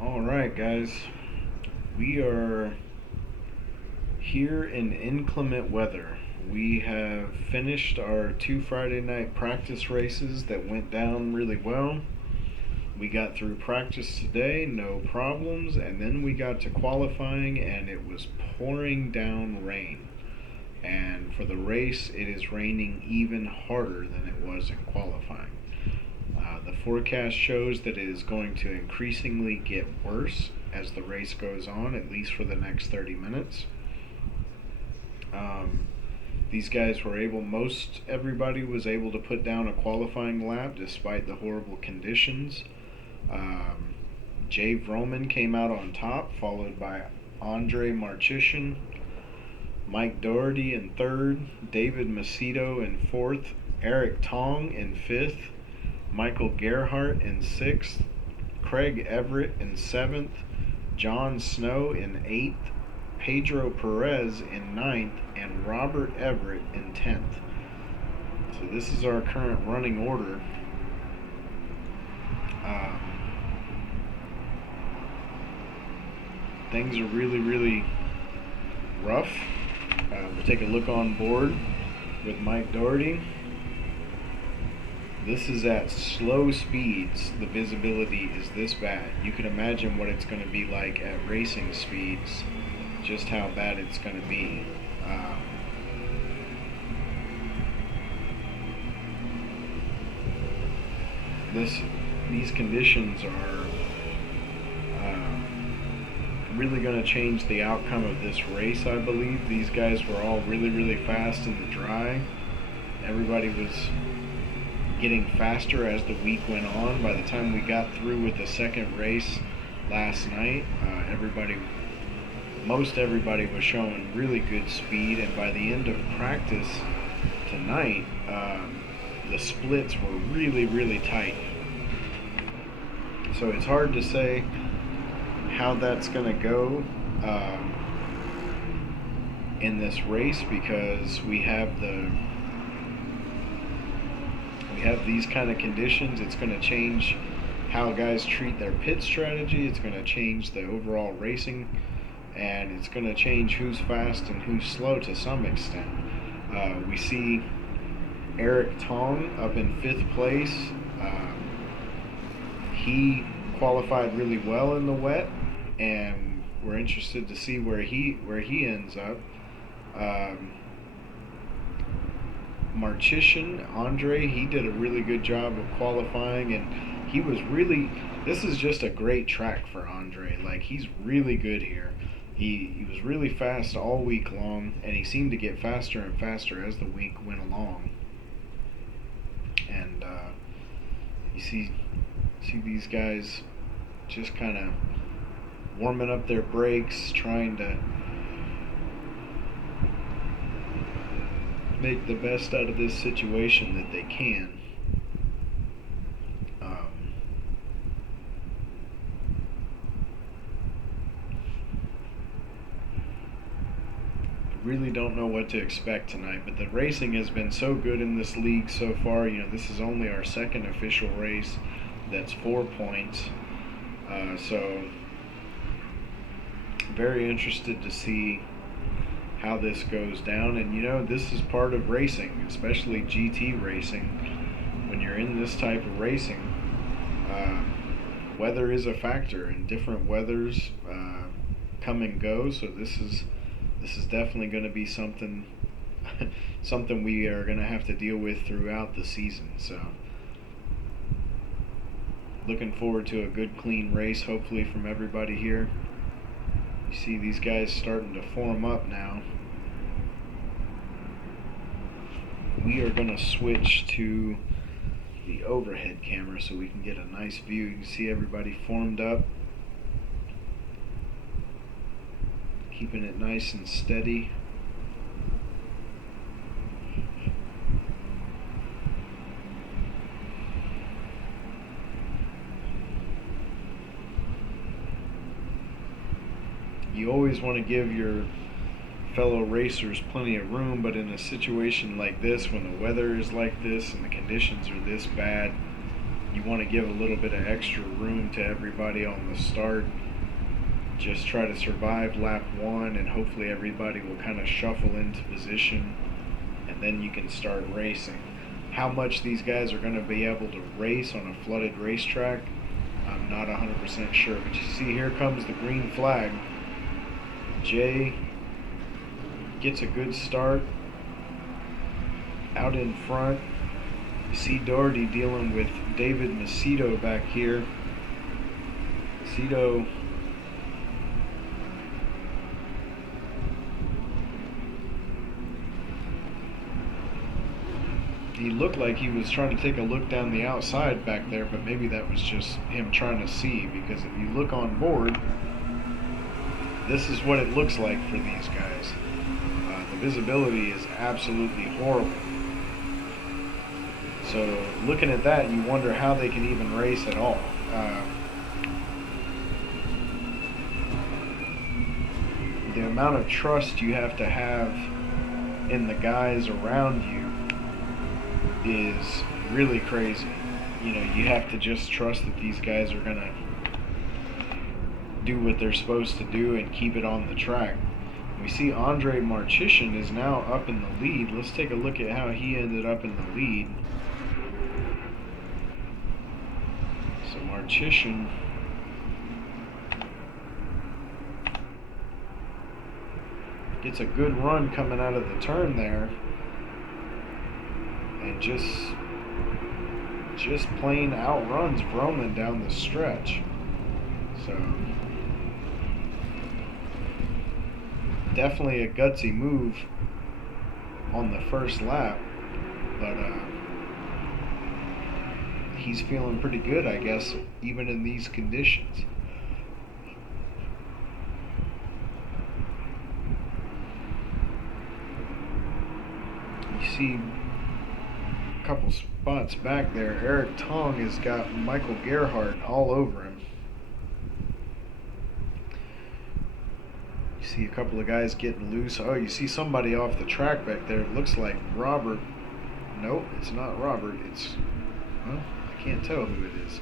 All right, guys. We are here in inclement weather. We have finished our two Friday night practice races that went down really well. We got through practice today, no problems, and then we got to qualifying and it was pouring down rain. And for the race, it is raining even harder than it was in qualifying. The forecast shows that it is going to increasingly get worse as the race goes on, at least for the next 30 minutes. Um, these guys were able, most everybody was able to put down a qualifying lap despite the horrible conditions. Um, Jay Vroman came out on top, followed by Andre Marcheshin, Mike Doherty in third, David Macedo in fourth, Eric Tong in fifth, Michael Gerhart in sixth, Craig Everett in seventh, John Snow in eighth, Pedro Perez in ninth, and Robert Everett in 10th. So this is our current running order. Um, things are really rough. We'll take a look on board with Mike Doherty. This is at slow speeds. The visibility is this bad. You can imagine what it's going to be like at racing speeds, just how bad it's going to be. These conditions are really going to change the outcome of this race, I believe. These guys were all really fast in the dry. Everybody was getting faster as the week went on. By the time we got through with the second race last night, most everybody was showing really good speed, and by the end of practice tonight, the splits were really tight. So it's hard to say how that's going to go in this race, because we have these kind of conditions. It's going to change how guys treat their pit strategy. It's going to change the overall racing, and it's going to change who's fast and who's slow to some extent. We see Eric Tong up in 5th place. He qualified really well in the wet, and we're interested to see where he ends up. Marcheshin, Andre, he did a really good job of qualifying, and he was really, this is just a great track for Andre. Like, he's really good here. He was really fast all week long, and he seemed to get faster and faster as the week went along. And you see these guys just kind of warming up their brakes, trying to make the best out of this situation that they can. Really don't know what to expect tonight, but the racing has been so good in this league so far. You know, this is only our second official race that's 4 points. So very interested to see how this goes down. And you know, this is part of racing, especially GT racing. When you're in this type of racing, weather is a factor, and different weathers come and go. So this is definitely going to be something we are going to have to deal with throughout the season. So looking forward to a good, clean race, hopefully, from everybody here. You see these guys starting to form up now. We are going to switch to the overhead camera so we can get a nice view. You can see everybody formed up, keeping it nice and steady. You always want to give your fellow racers plenty of room, but in a situation like this, when the weather is like this and the conditions are this bad, You want to give a little bit of extra room to everybody on the start. Just try to survive lap 1, and hopefully everybody will kind of shuffle into position, and then you can start racing. How much these guys are going to be able to race on a flooded racetrack, I'm not 100% sure. But you see, here comes the green flag. Jay gets a good start out in front. You see Doherty dealing with David Macedo back here. Macedo he looked like he was trying to take a look down the outside back there, but maybe that was just him trying to see, because if you look on board, this is what it looks like for these guys. The visibility is absolutely horrible. So looking at that, you wonder how they can even race at all. The amount of trust you have to have in the guys around you is really crazy. You know, you have to just trust that these guys are gonna do what they're supposed to do and keep it on the track. We see Andre Marcheshin is now up in the lead. Let's take a look at how he ended up in the lead. So Marcheshin gets a good run coming out of the turn there, and just plain outruns Vroman down the stretch. So definitely a gutsy move on the first lap, but he's feeling pretty good, I guess, even in these conditions. You see a couple spots back there, Eric Tong has got Michael Gerhardt all over him. You see a couple of guys getting loose. Oh, you see somebody off the track back there. It looks like Robert. Nope, it's not Robert. It's, well, I can't tell who it is.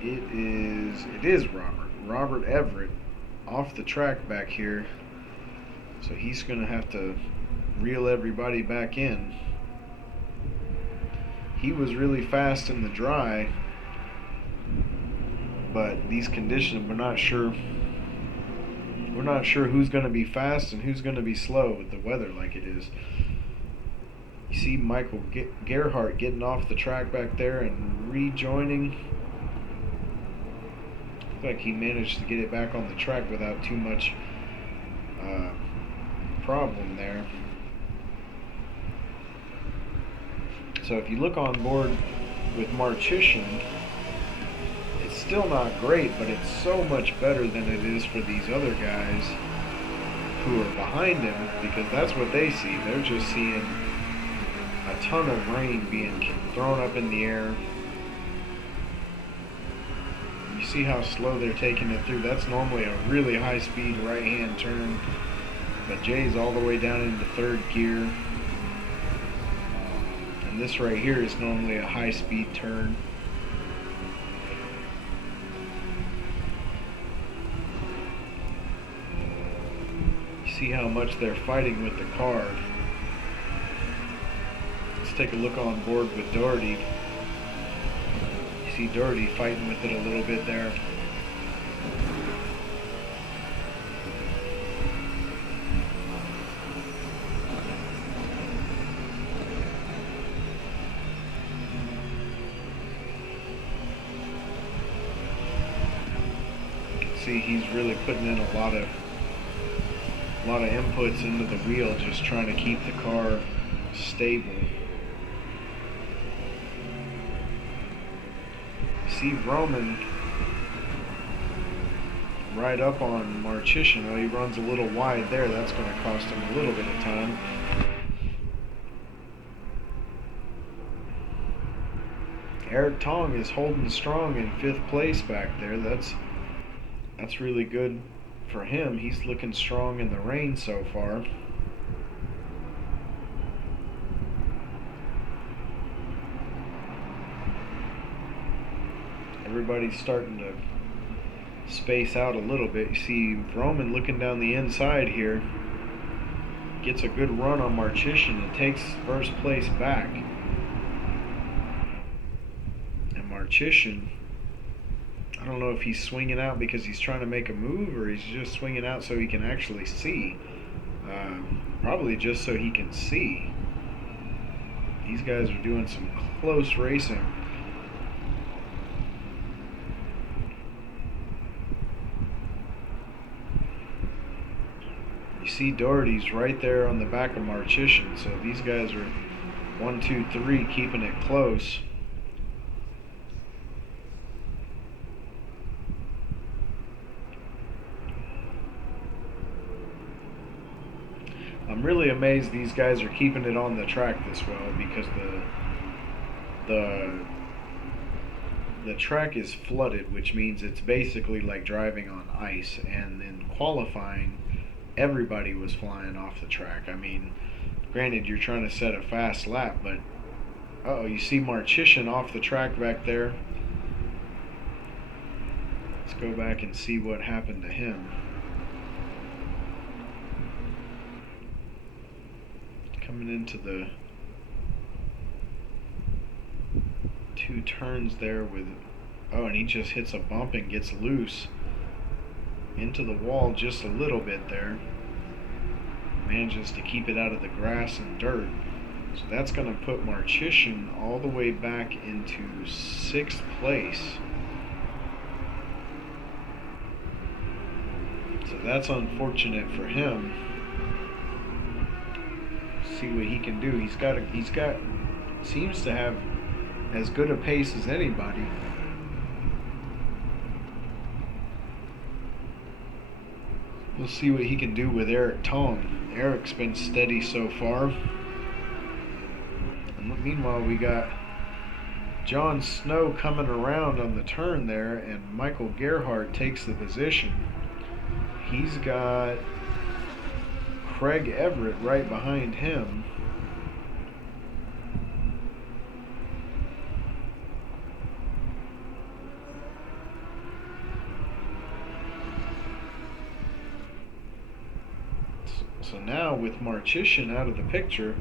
It is Robert. Robert Everett off the track back here. So he's going to have to reel everybody back in. He was really fast in the dry, but these conditions, we're not sure who's going to be fast and who's going to be slow with the weather like it is. You see Michael Gerhardt getting off the track back there and rejoining. Looks like he managed to get it back on the track without too much problem there. So if you look on board with Marcheshin, it's still not great, but it's so much better than it is for these other guys who are behind him, because that's what they see. They're just seeing a ton of rain being thrown up in the air. You see how slow they're taking it through. That's normally a really high-speed right-hand turn, but Jay's all the way down into third gear. And this right here is normally a high-speed turn. You see how much they're fighting with the car. Let's take a look on board with Doherty. You see Doherty fighting with it a little bit there. See, he's really putting in a lot of inputs into the wheel, just trying to keep the car stable. See Vroman right up on Marcheshin. Oh, he runs a little wide there. That's going to cost him a little bit of time. Eric Tong is holding strong in 5th place back there. That's really good for him. He's looking strong in the rain so far. Everybody's starting to space out a little bit. You see Roman looking down the inside here. Gets a good run on Marchician and takes first place back. And Marchician, I don't know if he's swinging out because he's trying to make a move or he's just swinging out so he can actually see. Probably just so he can see. These guys are doing some close racing. You see Doherty's right there on the back of Marchician, so these guys are 1, 2, 3 keeping it close. I'm really amazed these guys are keeping it on the track this well, because the track is flooded, which means it's basically like driving on ice. And in qualifying, everybody was flying off the track. I mean, granted, you're trying to set a fast lap, but you see Marchician off the track back there. Let's go back and see what happened to him. Coming into the 2 turns there with, and he just hits a bump and gets loose into the wall just a little bit there. Manages to keep it out of the grass and dirt. So that's going to put Marchician all the way back into 6th place. So that's unfortunate for him. See what he can do. He's got seems to have as good a pace as anybody. We'll see what he can do with Eric Tong. Eric's been steady so far. And meanwhile, we got John Snow coming around on the turn there, and Michael Gerhardt takes the position. He's got Craig Everett right behind him. So now with Marchician out of the picture,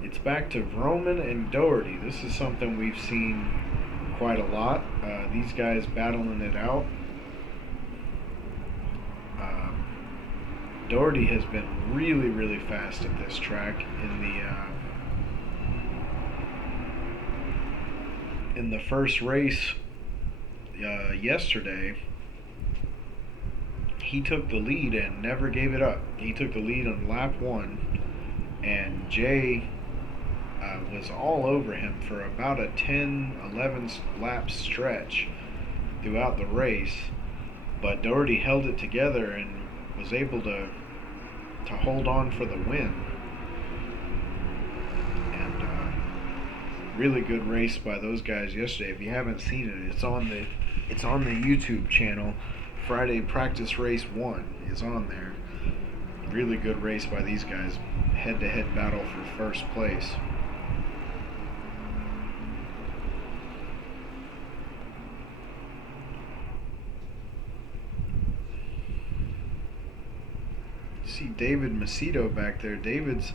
it's back to Vroman and Doherty. This is something we've seen quite a lot. These guys battling it out. Doherty has been really, really fast at this track. In the first race yesterday, he took the lead and never gave it up. He took the lead on lap 1, and Jay was all over him for about a 10-11 lap stretch throughout the race. But Doherty held it together and was able to hold on for the win. And really good race by those guys yesterday. If you haven't seen it, it's on the YouTube channel. Friday Practice Race 1 is on there. Really good race by these guys. Head-to-head battle for first place. See David Macedo back there. David's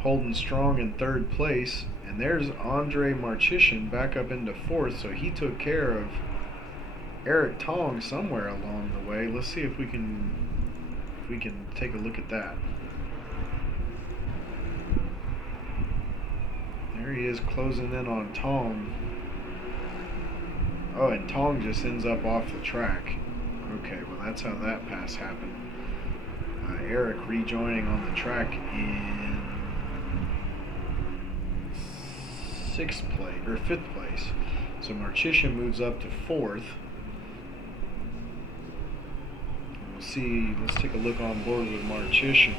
holding strong in 3rd place, and there's Andre Marchician back up into 4th, so he took care of Eric Tong somewhere along the way. Let's see if we can take a look at that. There he is closing in on Tong. Oh, and Tong just ends up off the track. Okay, well that's how that pass happened. Eric rejoining on the track in 5th place. So Marchician moves up to 4th. We'll see. Let's take a look on board with Marchician.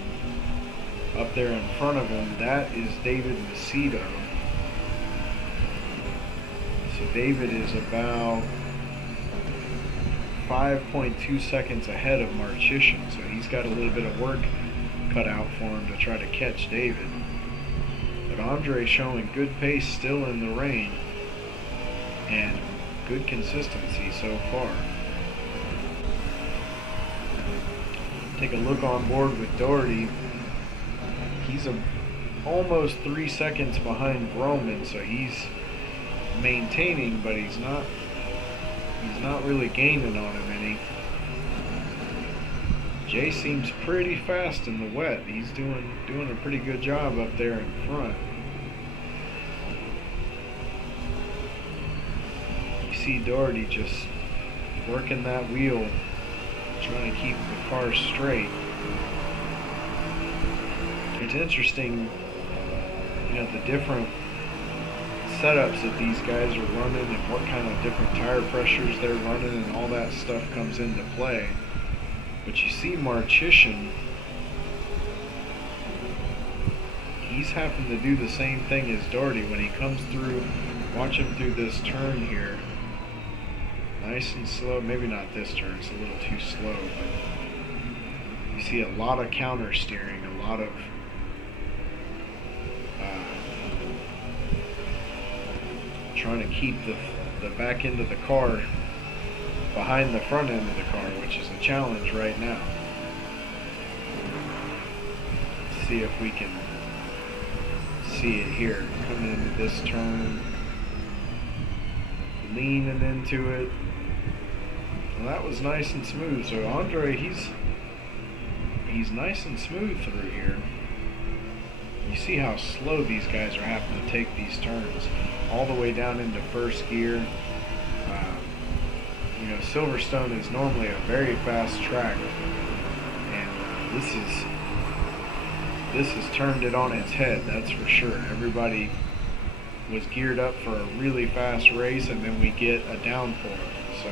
Up there in front of him, that is David Macedo. So David is about 5.2 seconds ahead of Marchician, so he's got a little bit of work cut out for him to try to catch David. But Andre showing good pace still in the rain, and good consistency so far. Take a look on board with Doherty. He's almost 3 seconds behind Roman, so he's maintaining, but he's not really gaining on him any. Jay seems pretty fast in the wet. He's doing a pretty good job up there in front. You see Doherty just working that wheel, trying to keep the car straight. It's interesting, the different setups that these guys are running and what kind of different tire pressures they're running, and all that stuff comes into play. But you see Marchician, he's having to do the same thing as Doherty when he comes through. Watch him through this turn here. Nice and slow. Maybe not this turn, it's a little too slow, but you see a lot of counter steering, a lot of trying to keep the back end of the car behind the front end of the car, which is a challenge right now. Let's see if we can see it here. Coming into this turn, leaning into it. Well, that was nice and smooth. So Andre, he's nice and smooth through here. You see how slow these guys are having to take these turns, all the way down into first gear. Silverstone is normally a very fast track, and this has turned it on its head, that's for sure. Everybody was geared up for a really fast race, and then we get a downpour. So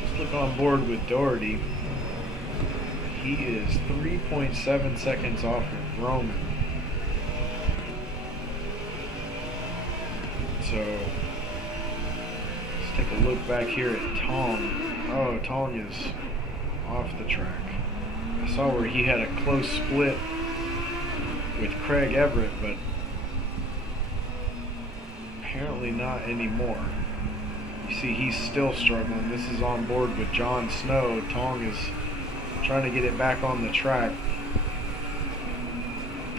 just look on board with Doherty. He is 3.7 seconds off of Roman. So let's take a look back here at Tong. Oh, Tong is off the track. I saw where he had a close split with Craig Everett, but apparently not anymore. You see he's still struggling. This is on board with Jon Snow. Tong is trying to get it back on the track,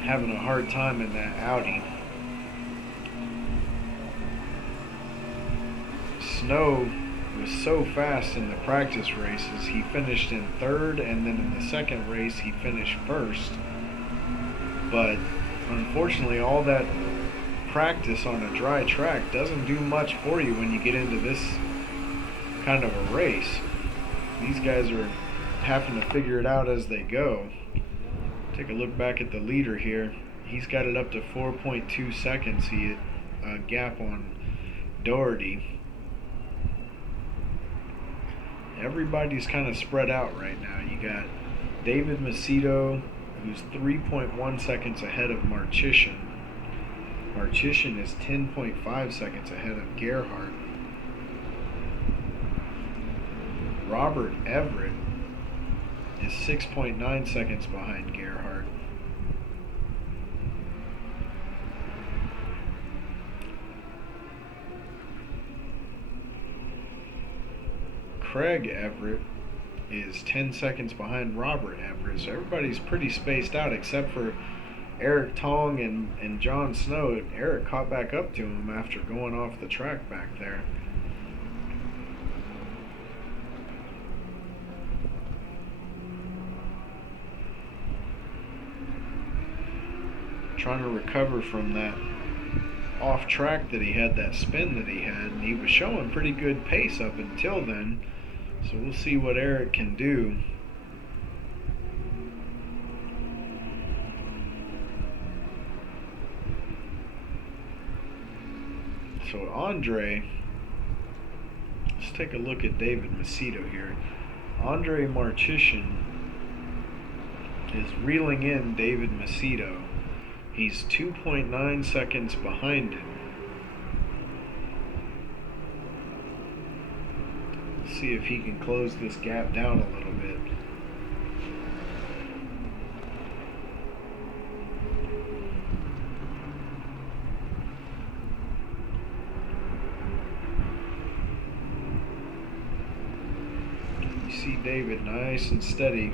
having a hard time in that Audi. Snow was so fast in the practice races. He finished in third, and then in the second race he finished first. But unfortunately, all that practice on a dry track doesn't do much for you when you get into this kind of a race. These guys are having to figure it out as they go. Take a look back at the leader here. He's got it up to 4.2 seconds. He gap on Doherty. Everybody's kind of spread out right now. You got David Macedo, who's 3.1 seconds ahead of Marchician. Marchician is 10.5 seconds ahead of Gerhardt. Robert Everett is 6.9 seconds behind Gerhardt. Craig Everett is 10 seconds behind Robert Everett. So everybody's pretty spaced out except for Eric Tong and Jon Snow. Eric caught back up to him after going off the track back there. Trying to recover from that off track that he had, that spin that he had, and he was showing pretty good pace up until then. So we'll see what Eric can do. So Andre, let's take a look at David Macedo here. Andre Marchician is reeling in David Macedo. He's 2.9 seconds behind him. See if he can close this gap down a little bit. see David nice and steady.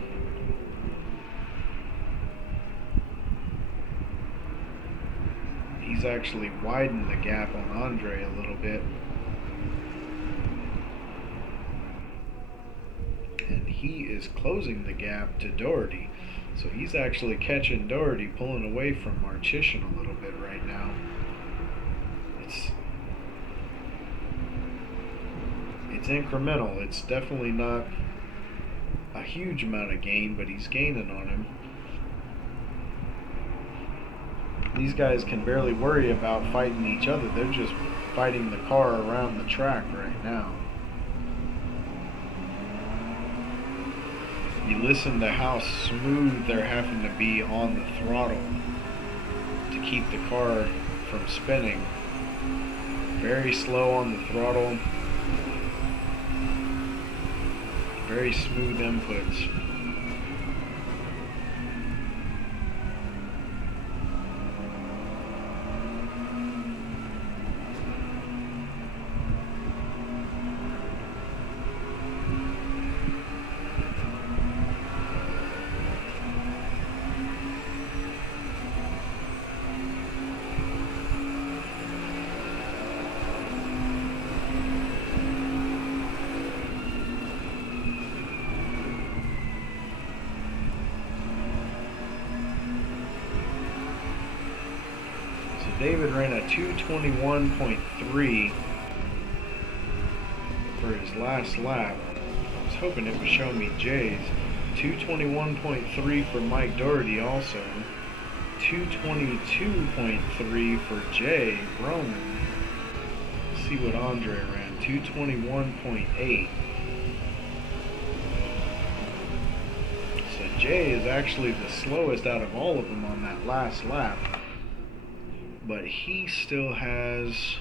He's actually widened the gap on Andre a little bit. And he is closing the gap to Doherty. So he's actually catching Doherty, pulling away from Marchician a little bit right now. It's incremental. It's definitely not a huge amount of gain, but he's gaining on him. These guys can barely worry about fighting each other. They're just fighting the car around the track right now. You listen to how smooth they're having to be on the throttle to keep the car from spinning. Very slow on the throttle. Very smooth inputs. David ran a 2:21.3 for his last lap. I was hoping it would show me Jay's. 2:21.3 for Mike Doherty also. 2:22.3 for Jay Roman. Let's see what Andre ran. 2:21.8. So Jay is actually the slowest out of all of them on that last lap. But he still has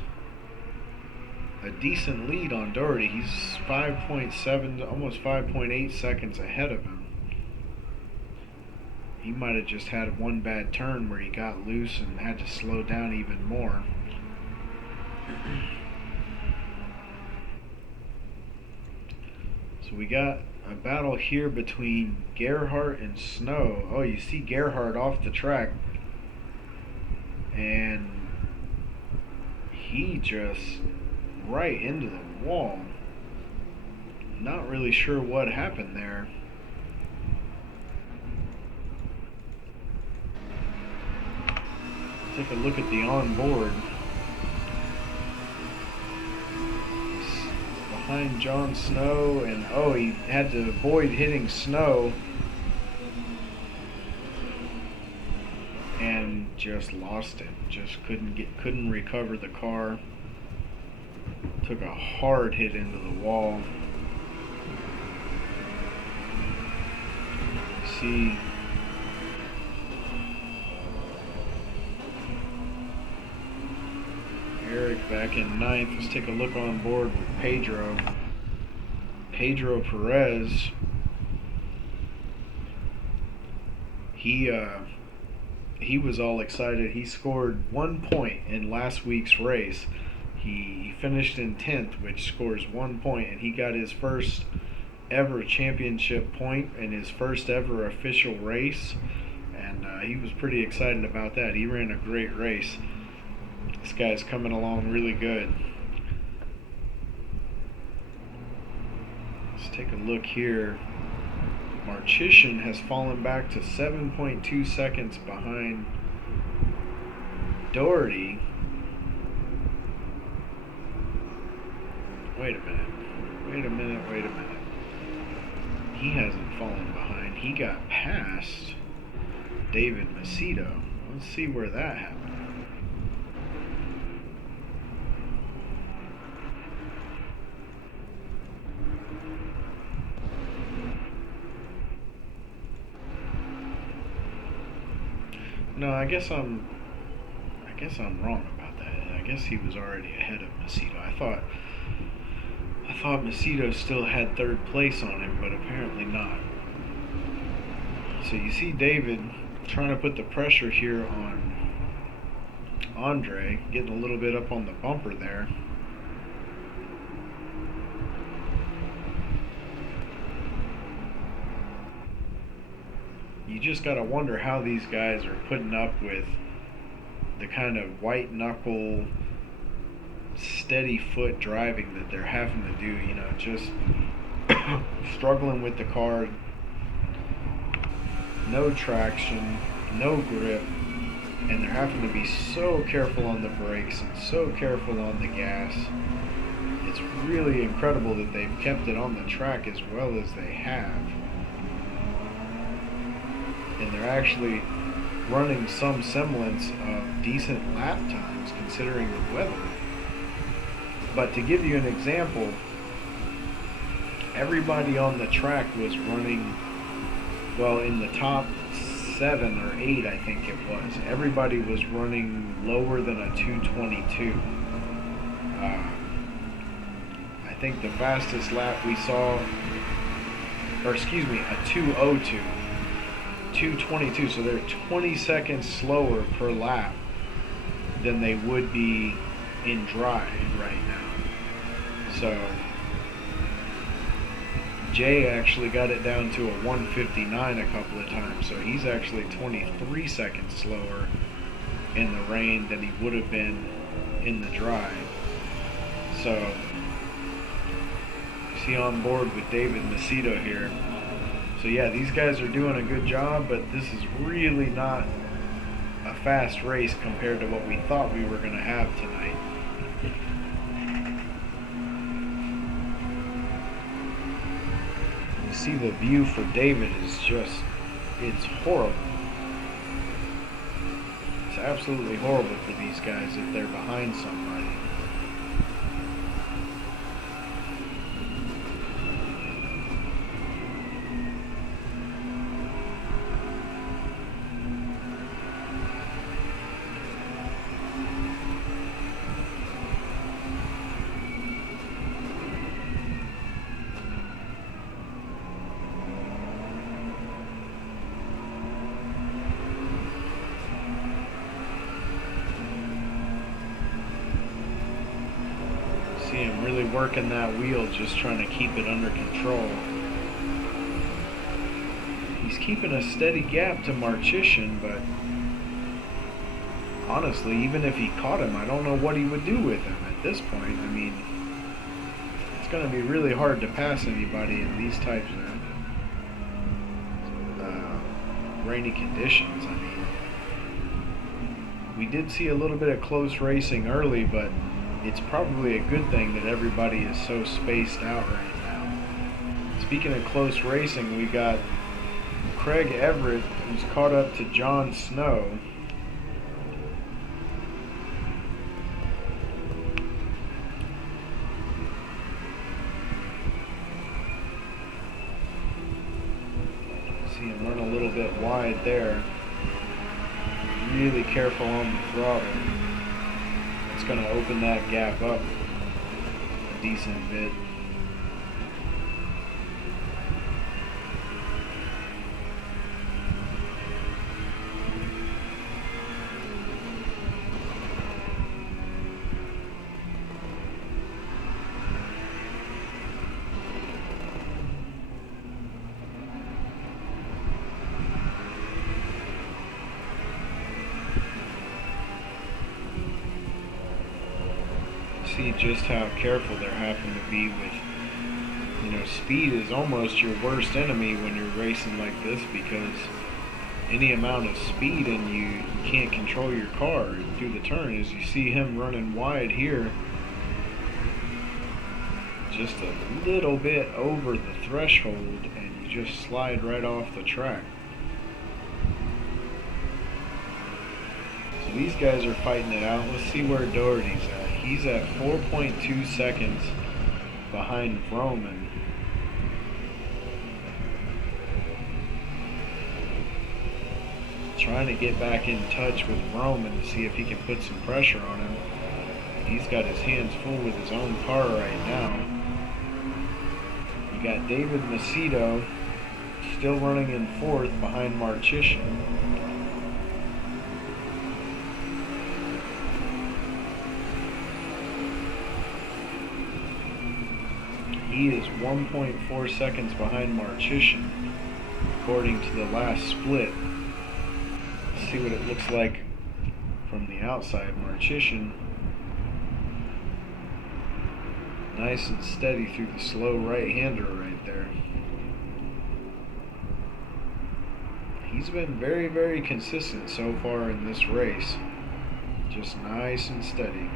a decent lead on Doherty. He's 5.7, almost 5.8 seconds ahead of him. He might have just had one bad turn where he got loose and had to slow down even more. So we got a battle here between Gerhardt and Snow. Oh, you see Gerhardt off the track. And he just right into the wall. Not really sure what happened there. Take a look at the onboard. Behind Jon Snow, and oh, he had to avoid hitting Snow. And just lost it. Just couldn't recover the car. Took a hard hit into the wall. See Eric back in ninth. Let's take a look on board with Pedro. Pedro Perez. He was all excited. He scored 1 point in last week's race. He finished in 10th, which scores 1 point, and he got his first ever championship point in his first ever official race, and he was pretty excited about that. He ran a great race. This guy's coming along really good. Let's take a look here. Marchician has fallen back to 7.2 seconds behind Doherty. Wait a minute. He hasn't fallen behind. He got past David Macedo. Let's see where that happened. No, I guess I'm wrong about that. I guess he was already ahead of Macedo. I thought Macedo still had third place on him, but apparently not. So you see David trying to put the pressure here on Andre, getting a little bit up on the bumper there. you just got to wonder how these guys are putting up with the kind of white knuckle, steady foot driving that they're having to do. You know, just struggling with the car, no traction, no grip, and they're having to be so careful on the brakes and so careful on the gas. It's really incredible that they've kept it on the track as well as they have. And they're actually running some semblance of decent lap times considering the weather. But to give you an example, everybody on the track was running, well, in the top 7 or 8, I think it was. Everybody was running lower than a 222. I think the fastest lap we saw, or excuse me, a 202. 222, so they're 20 seconds slower per lap than they would be in dry right now. So Jay actually got it down to a 159 a couple of times, so he's actually 23 seconds slower in the rain than he would have been in the dry. So see on board with David Macedo here. So yeah, these guys are doing a good job, but this is really not a fast race compared to what we thought we were going to have tonight. You see the view for David is just, it's horrible. It's absolutely horrible for these guys if they're behind somebody. See him really working that wheel, just trying to keep it under control. He's keeping a steady gap to Marcheshin, but honestly, even if he caught him, I don't know what he would do with him at this point. I mean, it's going to be really hard to pass anybody in these types of rainy conditions. I mean, we did see a little bit of close racing early, but it's probably a good thing that everybody is so spaced out right now. Speaking of close racing, we got Craig Everett, who's caught up to Jon Snow. See him run a little bit wide there. Really careful on the throttle. It's going to open that gap up a decent bit. See just how careful they're having to be with, you know, speed is almost your worst enemy when you're racing like this, because any amount of speed and you can't control your car through the turn. As you see him running wide here, just a little bit over the threshold, and you just slide right off the track. So these guys are fighting it out. Let's see where Doherty's at. He's at 4.2 seconds behind Vroman. Trying to get back in touch with Vroman to see if he can put some pressure on him. He's got his hands full with his own car right now. You got David Macedo still running in fourth behind Marcheshin. He is 1.4 seconds behind Marcheshin. according to the last split. Let's see what it looks like from the outside. Marchician, nice and steady through the slow right-hander right there. He's been very, very consistent so far in this race. Just nice and steady.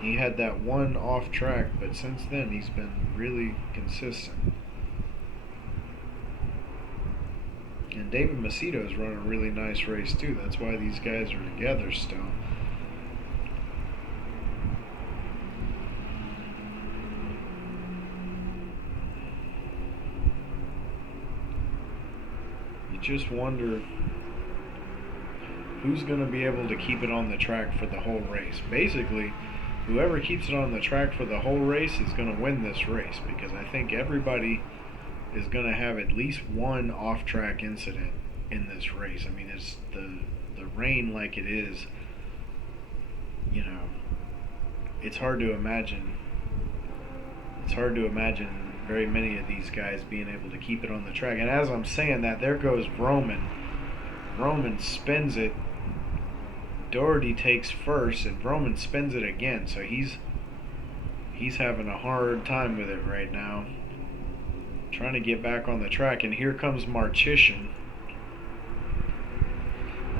He had that one off track, but since then he's been really consistent. And David Macedo's run a really nice race too. That's why these guys are together still. You just wonder who's going to be able to keep it on the track for the whole race. Basically, whoever keeps it on the track for the whole race is going to win this race, because I think everybody is going to have at least one off-track incident in this race. I mean, it's the rain like it is, you know, it's hard to imagine very many of these guys being able to keep it on the track. And as I'm saying that, there goes Roman. Roman spins it. Doherty takes first, and Roman spins it again. So he's having a hard time with it right now, trying to get back on the track. And here comes Marchician.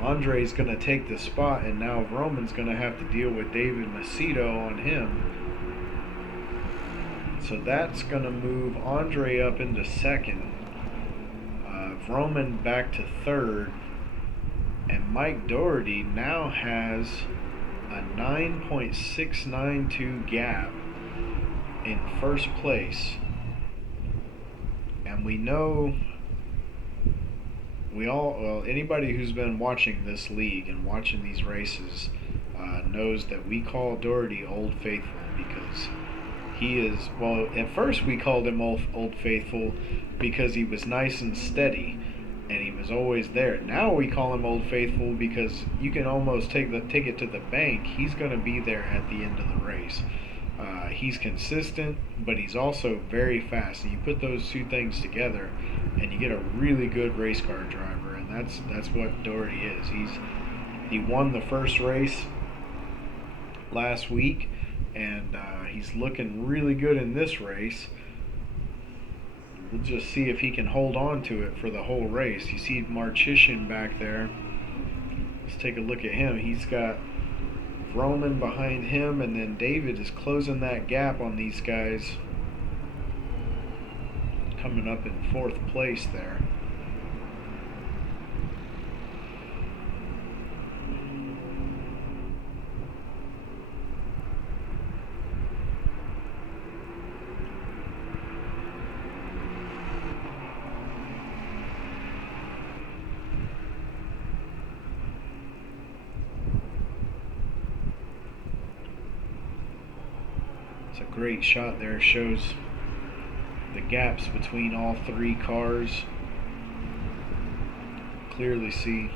Andre's going to take the spot, and now Roman's going to have to deal with David Macedo on him. So that's going to move Andre up into second. Roman back to third. And Mike Doherty now has a 9.692 gap in first place. And we know, anybody who's been watching this league and watching these races knows that we call Doherty Old Faithful, because he is, well, at first we called him Old Faithful because he was nice and steady and he was always there. Now we call him Old Faithful because you can almost take it to the bank. He's going to be there at the end of the race. He's consistent, but he's also very fast. And you put those two things together, and you get a really good race car driver. And that's what Doherty is. He won the first race last week, and he's looking really good in this race. We'll just see if he can hold on to it for the whole race. You see Marchician back there. Let's take a look at him. He's got Roman behind him, and then David is closing that gap on these guys, coming up in fourth place there. It's a great shot there. Shows the gaps between all three cars. Clearly see.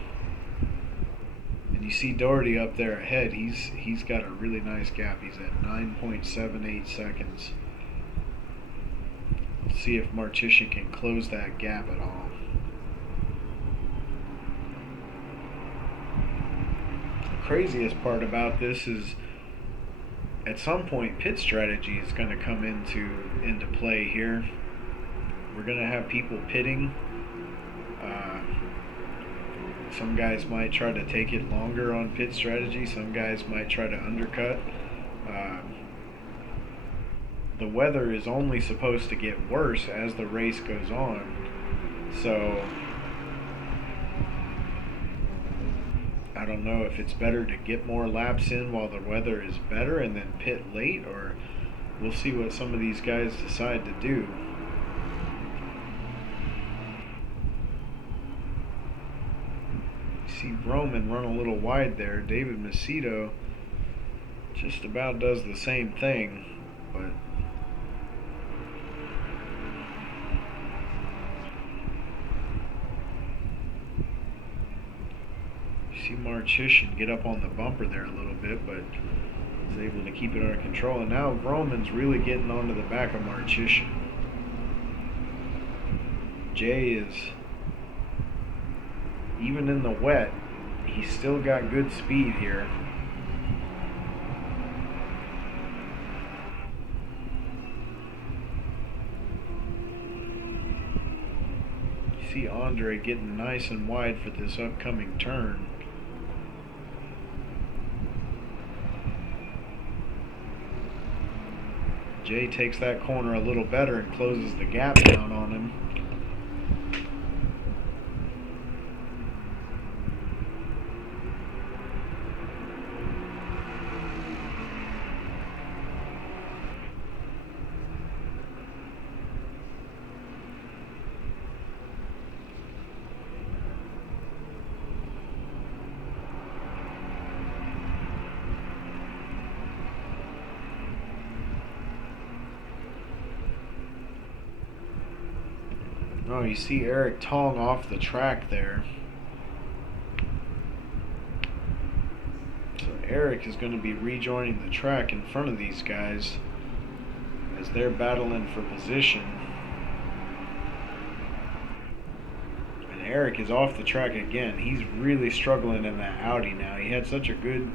And you see Doherty up there ahead. He's got a really nice gap. He's at 9.78 seconds. Let's see if Marchician can close that gap at all. The craziest part about this is, at some point, pit strategy is going to come into play here. We're going to have people pitting. Some guys might try to take it longer on pit strategy. Some guys might try to undercut. The weather is only supposed to get worse as the race goes on. So I don't know if it's better to get more laps in while the weather is better and then pit late, or we'll see what some of these guys decide to do. You see Roman run a little wide there. David Macedo just about does the same thing, but see Marchician get up on the bumper there a little bit, but is able to keep it under control. And now Roman's really getting onto the back of Marchician. Jay is, even in the wet, he's still got good speed here. You see Andre getting nice and wide for this upcoming turn. Jay takes that corner a little better and closes the gap down on him. Oh, you see Eric Tong off the track there. So Eric is going to be rejoining the track in front of these guys as they're battling for position. And Eric is off the track again. He's really struggling in that Audi now. He had such a good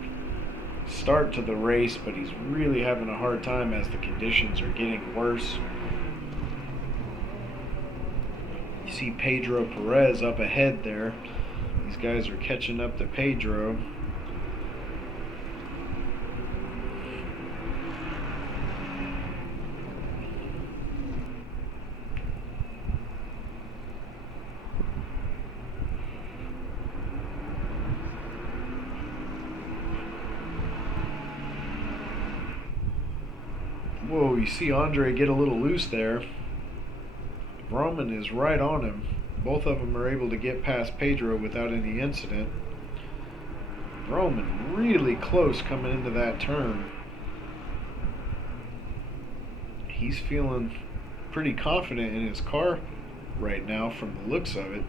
start to the race, but he's really having a hard time as the conditions are getting worse. You see Pedro Perez up ahead there. These guys are catching up to Pedro. Whoa, you see Andre get a little loose there. Roman is right on him. Both of them are able to get past Pedro without any incident. Roman really close coming into that turn. He's feeling pretty confident in his car right now from the looks of it.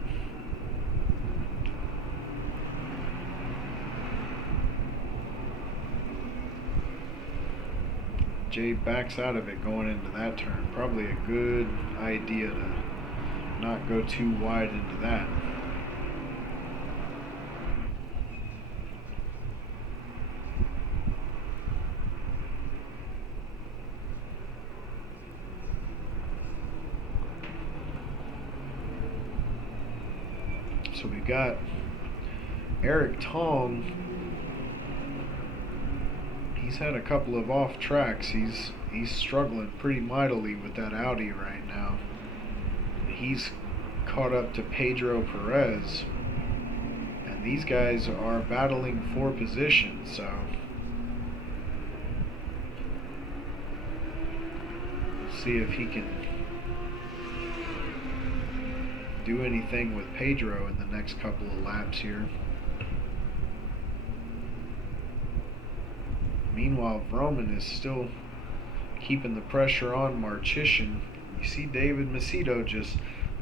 Jay backs out of it going into that turn. Probably a good idea to not go too wide into that. So we got Eric Tong. He's had a couple of off tracks. He's struggling pretty mightily with that Audi right now. He's caught up to Pedro Perez, and these guys are battling for position. So we'll see if he can do anything with Pedro in the next couple of laps here. Meanwhile, Vroman is still keeping the pressure on Marchishin. You see David Macedo just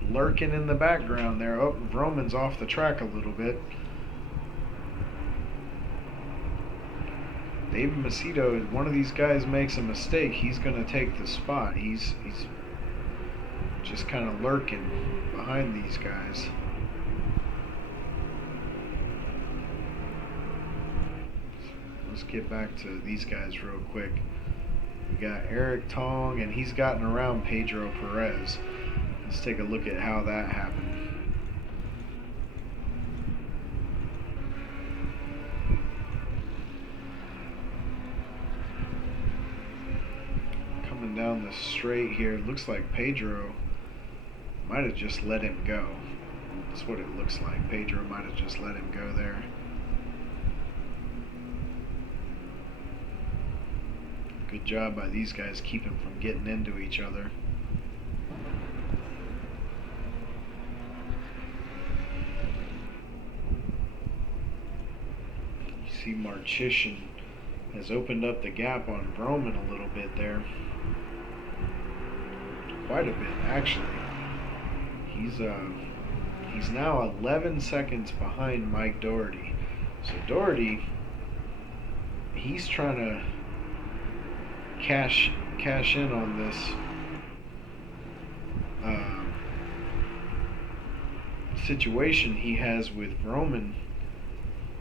lurking in the background there. Oh, Vroman's off the track a little bit. David Macedo, if one of these guys makes a mistake, he's going to take the spot. He's just kind of lurking behind these guys. Let's get back to these guys real quick. We got Eric Tong, and he's gotten around Pedro Perez. Let's take a look at how that happened. Coming down the straight here, it looks like Pedro might have just let him go. That's what it looks like. Pedro might have just let him go there. Good job by these guys keeping from getting into each other. You see Marchishin has opened up the gap on Vroman a little bit there. Quite a bit, actually. He's now 11 seconds behind Mike Doherty. So Doherty, he's trying to cash in on this situation he has with Roman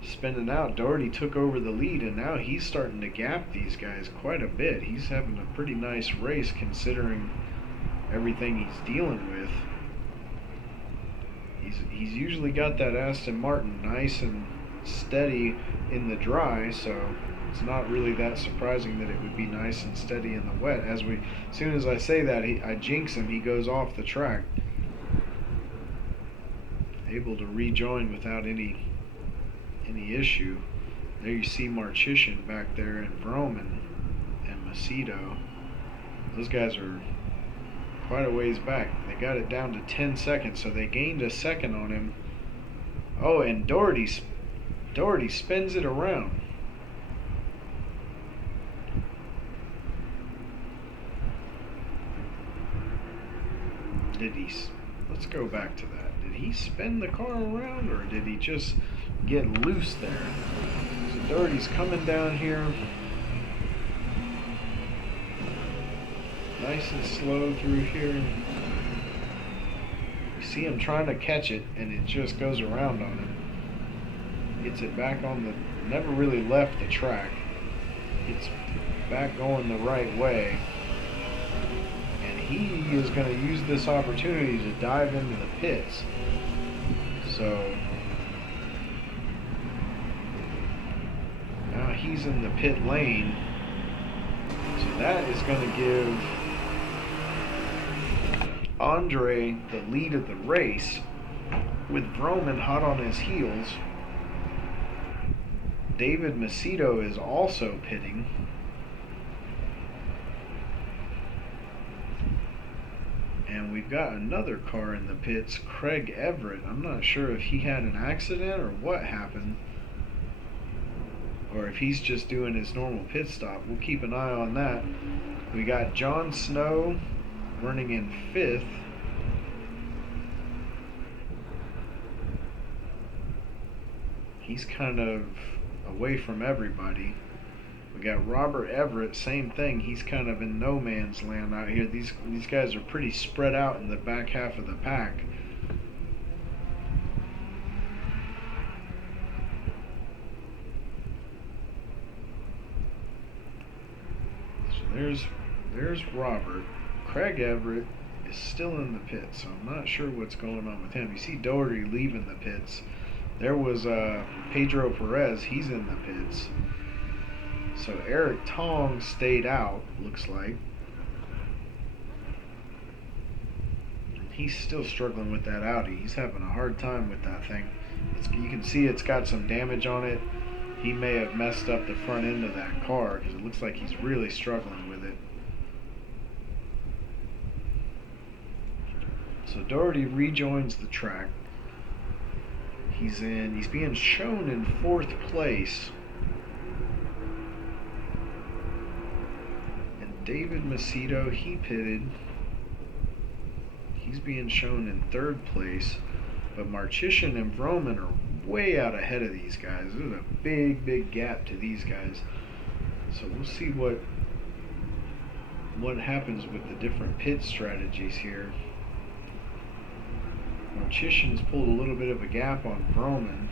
spinning out. Doherty took over the lead, and now he's starting to gap these guys quite a bit. He's having a pretty nice race considering everything he's dealing with. He's usually got that Aston Martin nice and steady in the dry, so it's not really that surprising that it would be nice and steady in the wet. As soon as I say that, I jinx him. He goes off the track, able to rejoin without any issue. There you see Marcheshin back there, and Vroman and Macedo. Those guys are quite a ways back. They got it down to 10 seconds, so they gained a second on him. Oh, and Doherty spins it around. Let's go back to that. Did he spin the car around, or did he just get loose there? So Doherty's coming down here. Nice and slow through here. You see him trying to catch it, and it just goes around on him. Gets it back on the... Never really left the track. Gets back going the right way. And he is going to use this opportunity to dive into the pits. So... now he's in the pit lane. So that is going to give Andre the lead of the race, with Vroman hot on his heels. David Macedo is also pitting. And we've got another car in the pits, Craig Everett. I'm not sure if he had an accident or what happened, or if he's just doing his normal pit stop. We'll keep an eye on that. We got John Snow running in 5th. He's kind of away from everybody. We got Robert Everett, same thing. He's kind of in no man's land out here. These guys are pretty spread out in the back half of the pack. So there's Robert. Craig Everett is still in the pits, so I'm not sure what's going on with him. You see Doherty leaving the pits. There was Pedro Perez. He's in the pits. So Eric Tong stayed out, looks like. He's still struggling with that Audi. He's having a hard time with that thing. You can see it's got some damage on it. He may have messed up the front end of that car, because it looks like he's really struggling with it. So Doherty rejoins the track. He's being shown in 4th place. And David Macedo, he pitted. He's being shown in 3rd place. But Marcheshin and Vroman are way out ahead of these guys. There's a big gap to these guys. So we'll see what happens with the different pit strategies here. Marcheshin's pulled a little bit of a gap on Vroman.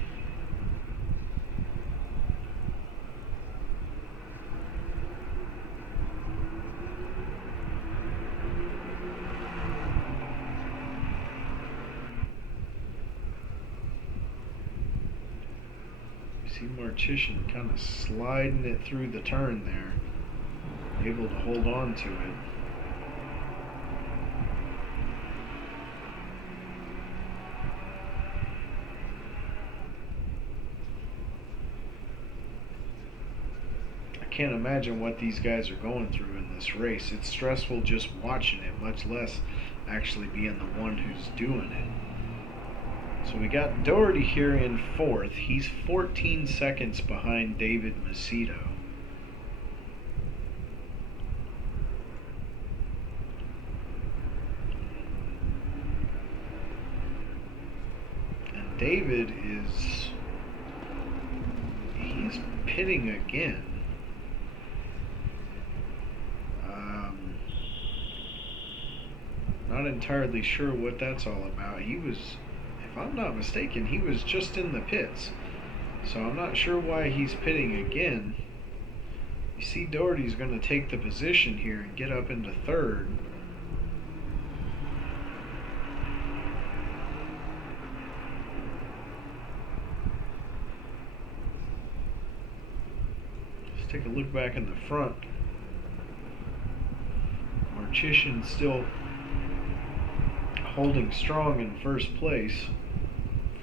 You see Marcheshin kind of sliding it through the turn there, able to hold on to it. Can't imagine what these guys are going through in this race. It's stressful just watching it, much less actually being the one who's doing it. So we got Doherty here in 4th. He's 14 seconds behind David Macedo. And David he's pitting again. Not entirely sure what that's all about. He was, if I'm not mistaken, he was just in the pits. So I'm not sure why he's pitting again. You see Doherty's going to take the position here and get up into third. Let's take a look back in the front. Marchician still holding strong in first place.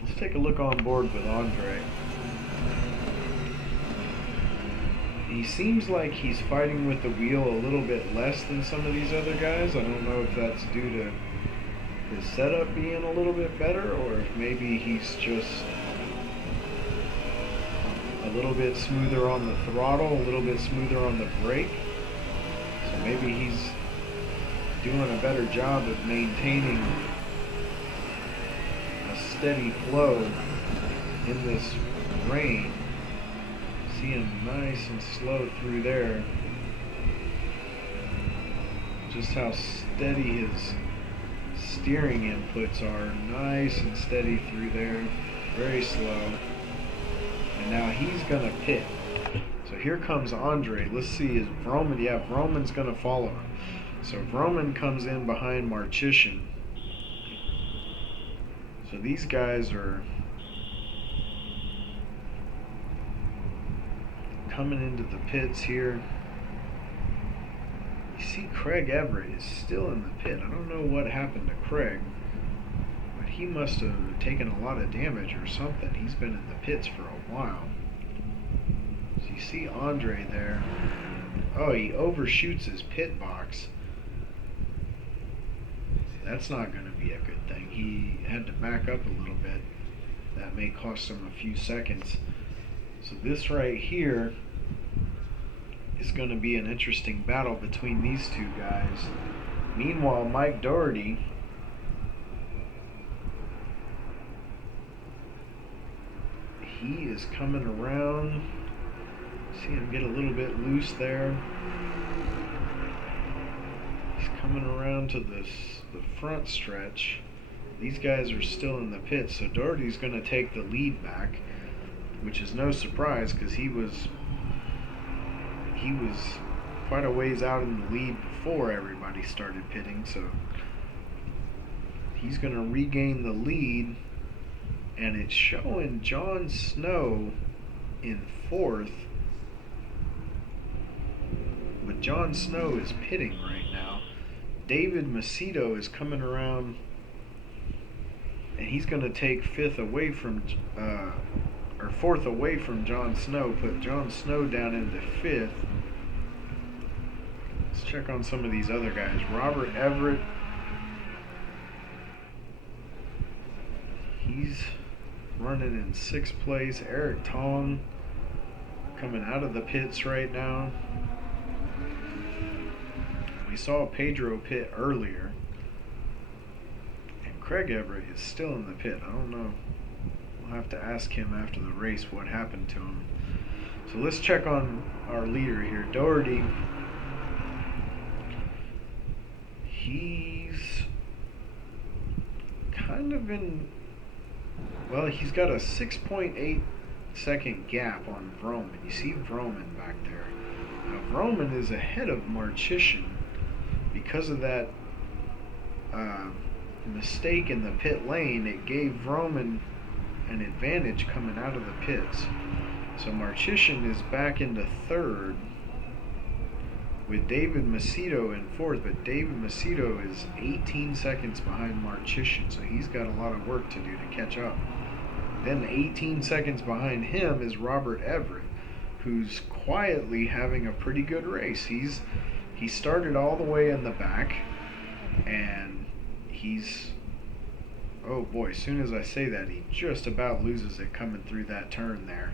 Let's take a look on board with Andre. He seems like he's fighting with the wheel a little bit less than some of these other guys. I don't know if that's due to his setup being a little bit better, or if maybe he's just a little bit smoother on the throttle, a little bit smoother on the brake. So maybe he's doing a better job of maintaining a steady flow in this rain. See him nice and slow through there. Just how steady his steering inputs are. Nice and steady through there. Very slow. And now he's going to pit. So here comes Andre. Let's see, is Vroman? Yeah, Vroman's going to follow him. So Vroman comes in behind Marchician. So these guys are coming into the pits here. You see Craig Everett is still in the pit. I don't know what happened to Craig, but he must have taken a lot of damage or something. He's been in the pits for a while. So you see Andre there. Oh, he overshoots his pit box. That's not going to be a good thing. He had to back up a little bit. That may cost him a few seconds. So this right here is going to be an interesting battle between these two guys. Meanwhile, Mike Doherty he is coming around. See him get a little bit loose there. He's coming around to the front stretch. These guys are still in the pit, so Doherty's going to take the lead back, which is no surprise because he was quite a ways out in the lead before everybody started pitting, so he's going to regain the lead, and it's showing John Snow in fourth, but John Snow is pitting right now. David Macedo is coming around, and he's going to take fourth away from John Snow, put John Snow down into fifth. Let's check on some of these other guys. Robert Everett, he's running in sixth place. Eric Tong coming out of the pits right now. We saw Pedro pit earlier, and Craig Everett is still in the pit. I don't know. We'll have to ask him after the race what happened to him. So let's check on our leader here, Doherty. He's kind of in, well, he's got a 6.8 second gap on Vroman. You see Vroman back there. Now Vroman is ahead of Marchician because of that mistake in the pit lane. It gave Vroman an advantage coming out of the pits. So Marchician is back into third with David Macedo in fourth, but David Macedo is 18 seconds behind Marchician, so he's got a lot of work to do to catch up. Then 18 seconds behind him is Robert Everett, who's quietly having a pretty good race. He started all the way in the back, and he's, oh boy, as soon as I say that, he just about loses it coming through that turn there.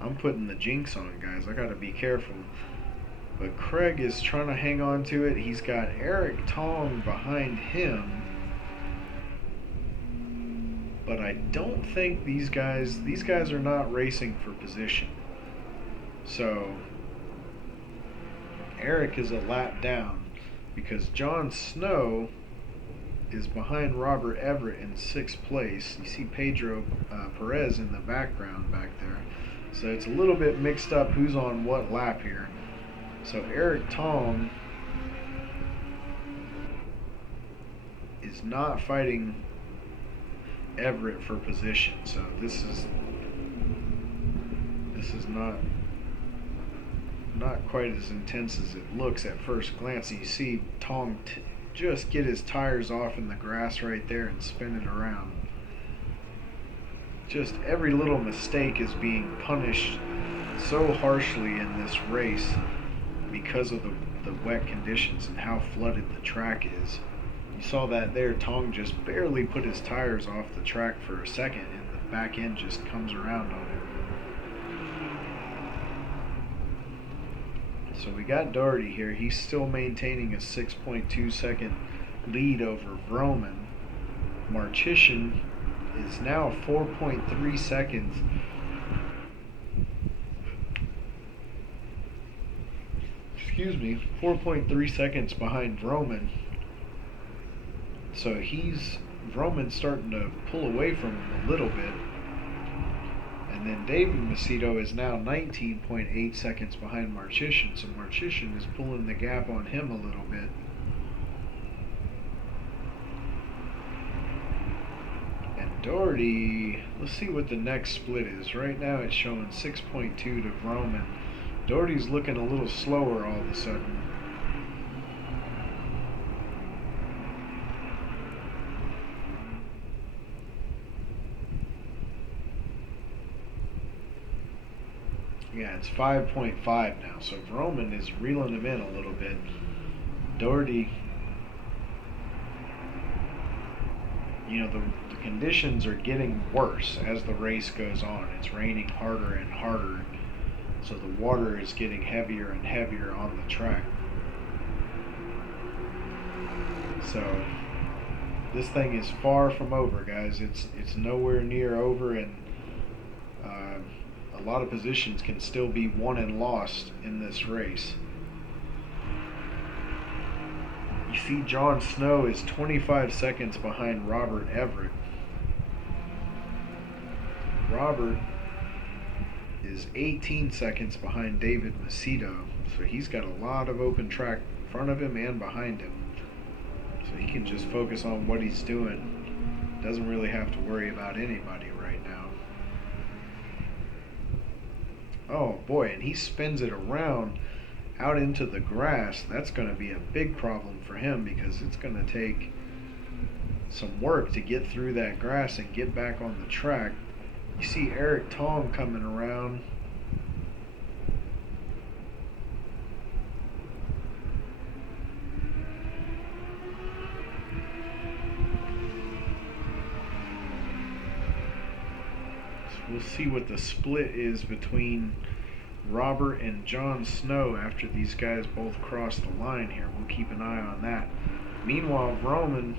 I'm putting the jinx on, guys. I got to be careful. But Craig is trying to hang on to it. He's got Eric Tong behind him. But I don't think these guys are not racing for position. So Eric is a lap down because John Snow is behind Robert Everett in 6th place. You see Pedro Perez in the background back there. So it's a little bit mixed up who's on what lap here. So Eric Tong is not fighting Everett for position. So this is not quite as intense as it looks at first glance. You see Tong just get his tires off in the grass right there and spin it around. Just every little mistake is being punished so harshly in this race because of the wet conditions and how flooded the track is. You saw that there. Tong just barely put his tires off the track for a second and the back end just comes around on him. So we got Doherty here. He's still maintaining a 6.2 second lead over Vroman. Marchician is now 4.3 seconds. 4.3 seconds behind Vroman. So Vroman's starting to pull away from him a little bit. And then David Macedo is now 19.8 seconds behind Marchician. So Marchician is pulling the gap on him a little bit. And Doherty, let's see what the next split is. Right now it's showing 6.2 to Vroman. Doherty's looking a little slower all of a sudden. Yeah, it's 5.5 now, so Vroman is reeling him in a little bit. Doherty, the conditions are getting worse as the race goes on. It's raining harder and harder, so the water is getting heavier and heavier on the track. So this thing is far from over, guys. It's nowhere near over, and a lot of positions can still be won and lost in this race. You see Jon Snow is 25 seconds behind Robert Everett. Robert is 18 seconds behind David Macedo. So he's got a lot of open track in front of him and behind him. So he can just focus on what he's doing. Doesn't really have to worry about anybody right now. Oh boy, and he spins it around out into the grass. That's going to be a big problem for him because it's going to take some work to get through that grass and get back on the track. You see Eric Tong coming around. We'll see what the split is between Robert and Jon Snow after these guys both cross the line here. We'll keep an eye on that. Meanwhile, Vroman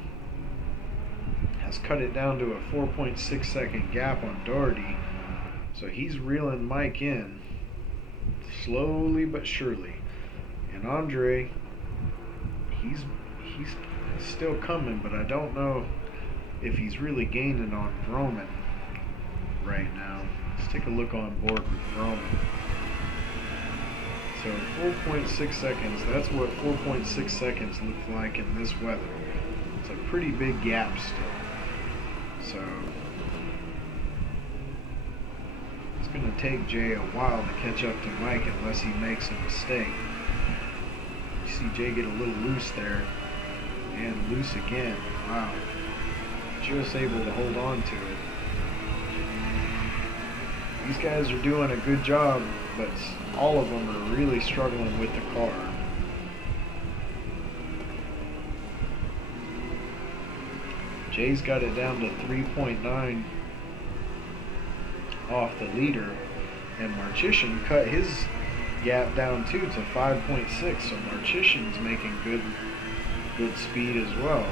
has cut it down to a 4.6 second gap on Doherty. So he's reeling Mike in slowly but surely. And Andre, he's still coming, but I don't know if he's really gaining on Vroman right now. Let's take a look on board with Vroman. So 4.6 seconds, that's what 4.6 seconds look like in this weather. It's a pretty big gap still. So it's going to take Jay a while to catch up to Mike unless he makes a mistake. You see Jay get a little loose there, and loose again. Wow. Just able to hold on to it. These guys are doing a good job, but all of them are really struggling with the car. Jay's got it down to 3.9 off the leader, and Marchician cut his gap down too to 5.6, so Marchician's making good speed as well.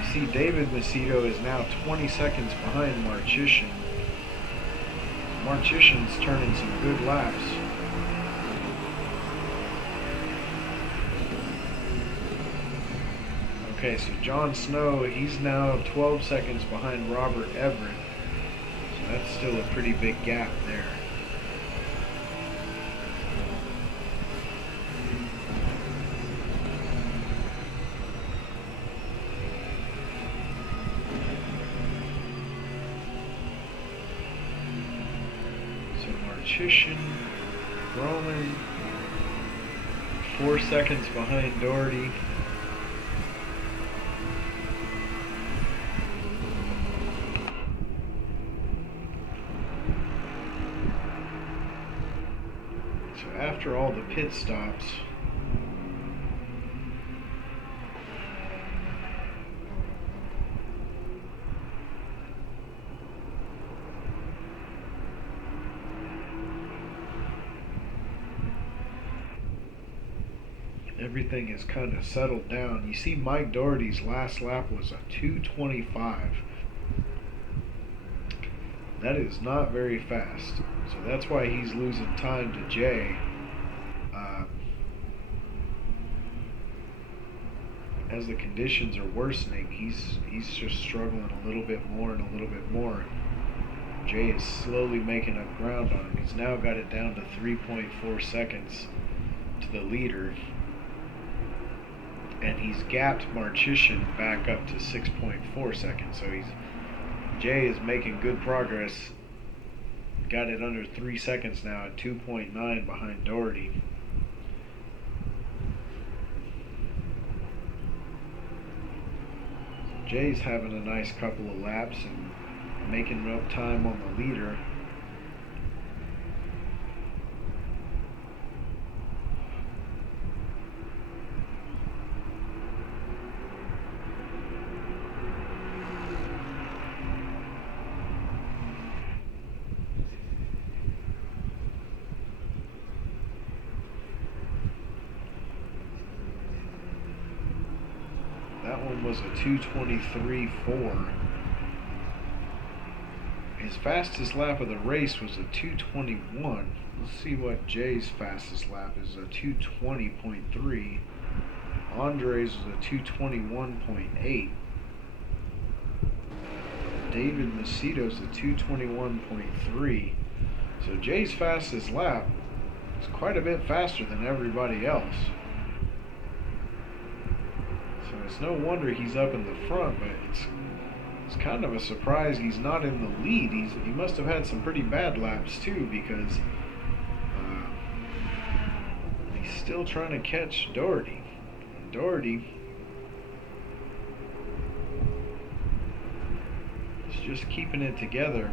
You see David Macedo is now 20 seconds behind Marchician. Marchician's turning some good laps. Okay, so Jon Snow, he's now 12 seconds behind Robert Everett. So that's still a pretty big gap there. So Marchician, Roman, 4 seconds behind Doherty. So after all the pit stops, everything is kind of settled down. You see Mike Doherty's last lap was a 2:25. That is not very fast. So that's why he's losing time to Jay. As the conditions are worsening, he's just struggling a little bit more and a little bit more. Jay is slowly making up ground on him. He's now got it down to 3.4 seconds to the leader. And he's gapped Marchician back up to 6.4 seconds. So Jay is making good progress. Got it under 3 seconds now at 2.9 behind Doherty. Jay's having a nice couple of laps and making up time on the leader. That one was a 2:23.4. His fastest lap of the race was a 2:21. Let's see what Jay's fastest lap is. A 2:20.3. Andre's was a 2:21.8. David Macito's a 2:21.3. So Jay's fastest lap is quite a bit faster than everybody else. So it's no wonder he's up in the front, but it's kind of a surprise he's not in the lead. He must have had some pretty bad laps too, because he's still trying to catch Doherty. And Doherty is just keeping it together.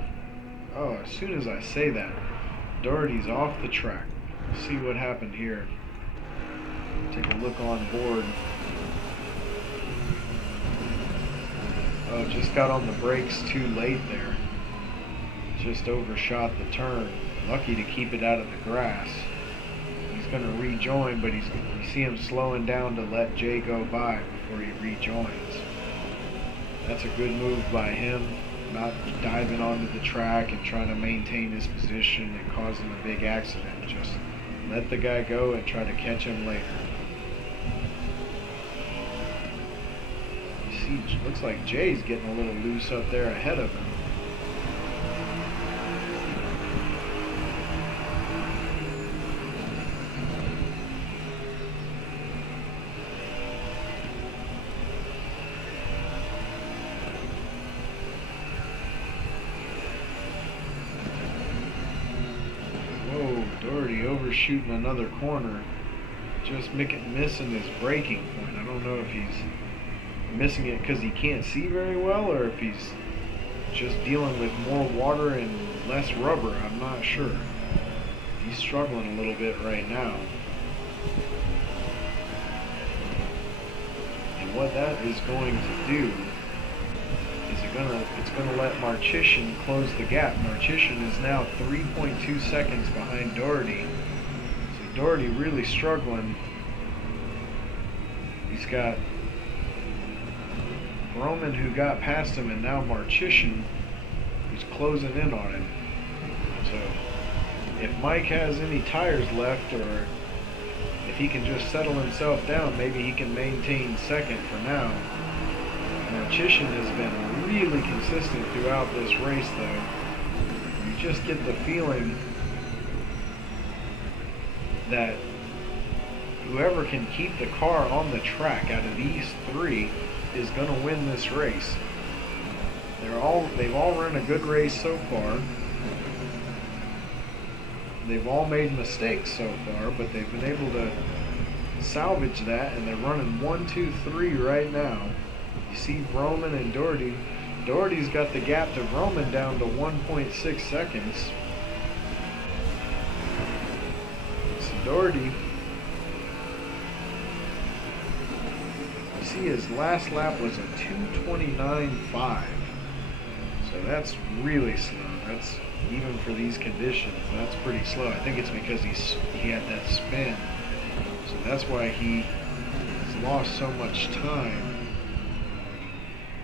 Oh, as soon as I say that, Doherty's off the track. Let's see what happened here. Take a look on board. Oh, just got on the brakes too late there. Just overshot the turn. Lucky to keep it out of the grass. He's going to rejoin, but you see him slowing down to let Jay go by before he rejoins. That's a good move by him, not diving onto the track and trying to maintain his position and causing a big accident. Just let the guy go and try to catch him later. Looks like Jay's getting a little loose up there ahead of him. Whoa, Doherty overshooting another corner. Just missing his braking point. I don't know if he's missing it because he can't see very well, or if he's just dealing with more water and less rubber. I'm not sure. He's struggling a little bit right now. And what that is going to do is it's gonna let Marchician close the gap. Marchician is now 3.2 seconds behind Doherty. So Doherty really struggling. He's got Roman, who got past him, and now Marchician, who's closing in on him. So if Mike has any tires left, or if if he can just settle himself down, maybe he can maintain second for now. Marchician has been really consistent throughout this race, though. You just get the feeling that whoever can keep the car on the track out of these three is going to win this race. They've all run a good race so far. They've all made mistakes so far, but they've been able to salvage that, and they're running 1, 2, 3 right now. You see Roman and Doherty. Doherty's got the gap to Roman down to 1.6 seconds. So Doherty, you see his last lap was a 2:29.5. So that's really slow. That's, even for these conditions, that's pretty slow. I think it's because he had that spin. So that's why he has lost so much time,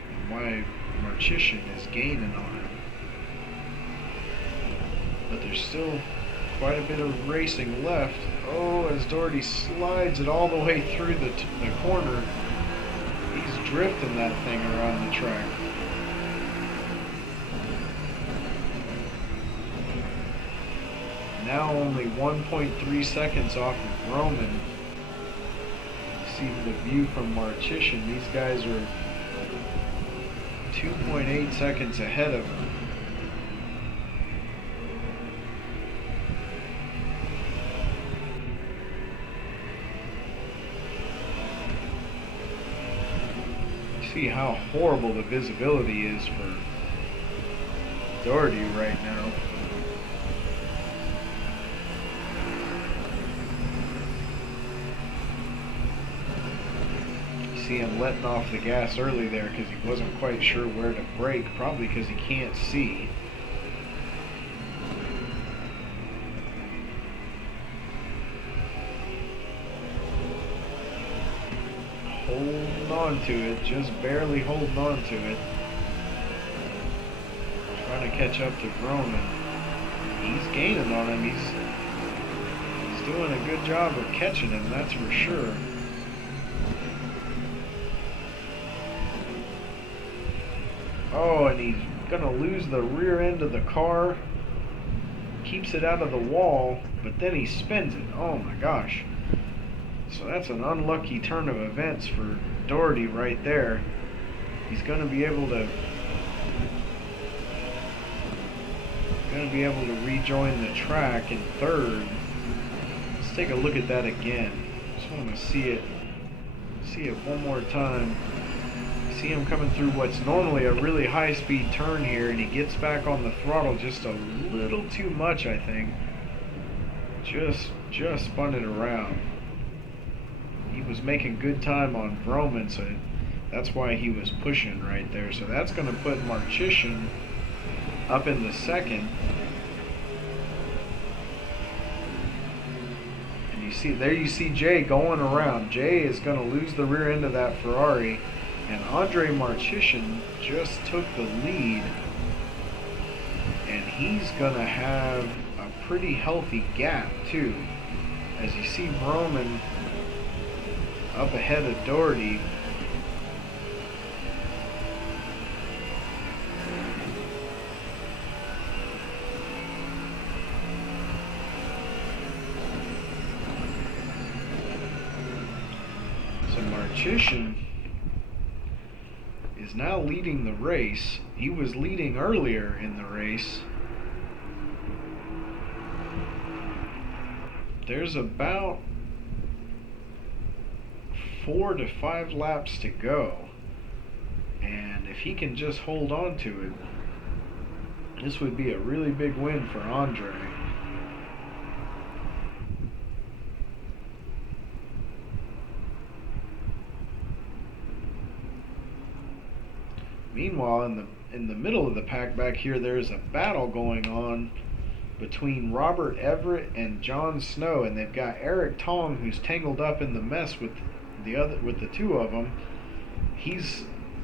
and why Marchician is gaining on him. But there's still quite a bit of racing left. Oh, as Doherty slides it all the way through the corner, he's drifting that thing around the track. Now only 1.3 seconds off of Roman. See the view from Marchician. These guys are 2.8 seconds ahead of him. See how horrible the visibility is for Doherty right now. See him letting off the gas early there because he wasn't quite sure where to brake, probably because he can't see. Holding on to it, just barely holding on to it. Trying to catch up to Roman. He's gaining on him. He's doing a good job of catching him, that's for sure. Oh, and he's going to lose the rear end of the car. Keeps it out of the wall, but then he spins it. Oh my gosh. So that's an unlucky turn of events for Doherty right there. He's going to be able to rejoin the track in third. Let's take a look at that again. Just want to see it one more time. See him coming through what's normally a really high-speed turn here, and he gets back on the throttle just a little too much, I think. Just spun it around. He was making good time on Roman, so that's why he was pushing right there. So that's going to put Marchician up in the second. And you see Jay going around. Jay is going to lose the rear end of that Ferrari. And Andre Marchician just took the lead, and he's going to have a pretty healthy gap too. As you see Roman up ahead of Doherty. So Marchician is now leading the race. He was leading earlier in the race. There's about 4 to 5 laps to go, and if he can just hold on to it, this would be a really big win for Andre. Meanwhile, in the middle of the pack back here, there's a battle going on between Robert Everett and John Snow, and they've got Eric Tong, who's tangled up in the mess with the two of them. He's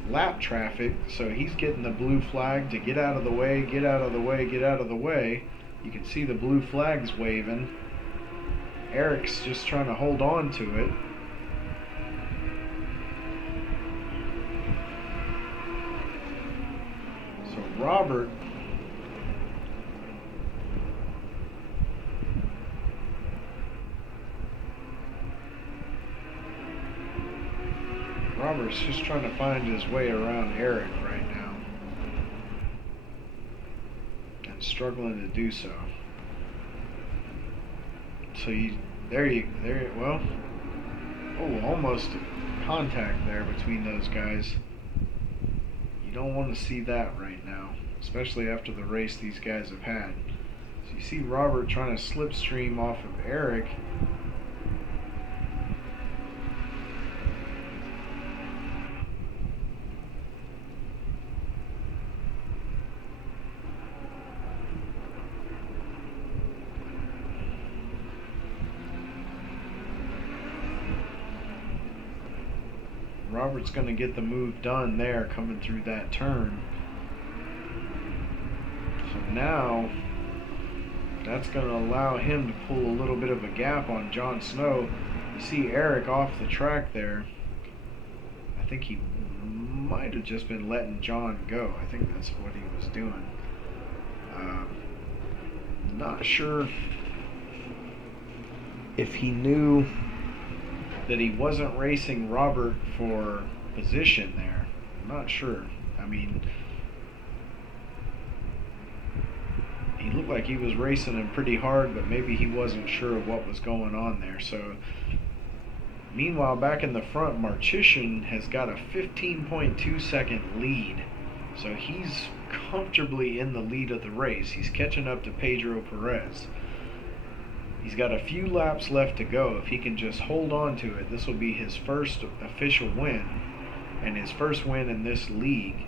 lap traffic, so he's getting the blue flag to get out of the way, get out of the way, get out of the way. You can see the blue flags waving. Eric's just trying to hold on to it. So Robert's just trying to find his way around Eric right now, and struggling to do so. So well, oh, almost contact there between those guys. You don't want to see that right now, especially after the race these guys have had. So you see Robert trying to slipstream off of Eric. Robert's going to get the move done there coming through that turn. So now that's going to allow him to pull a little bit of a gap on Jon Snow. You see Eric off the track there. I think he might have just been letting Jon go. I think that's what he was doing. Not sure if he knew that he wasn't racing Robert for position there. I'm not sure. I mean, he looked like he was racing him pretty hard, but maybe he wasn't sure of what was going on there. So, meanwhile, back in the front, Marchician has got a 15.2 second lead. So he's comfortably in the lead of the race. He's catching up to Pedro Perez. He's got a few laps left to go. If he can just hold on to it, this will be his first official win, and his first win in this league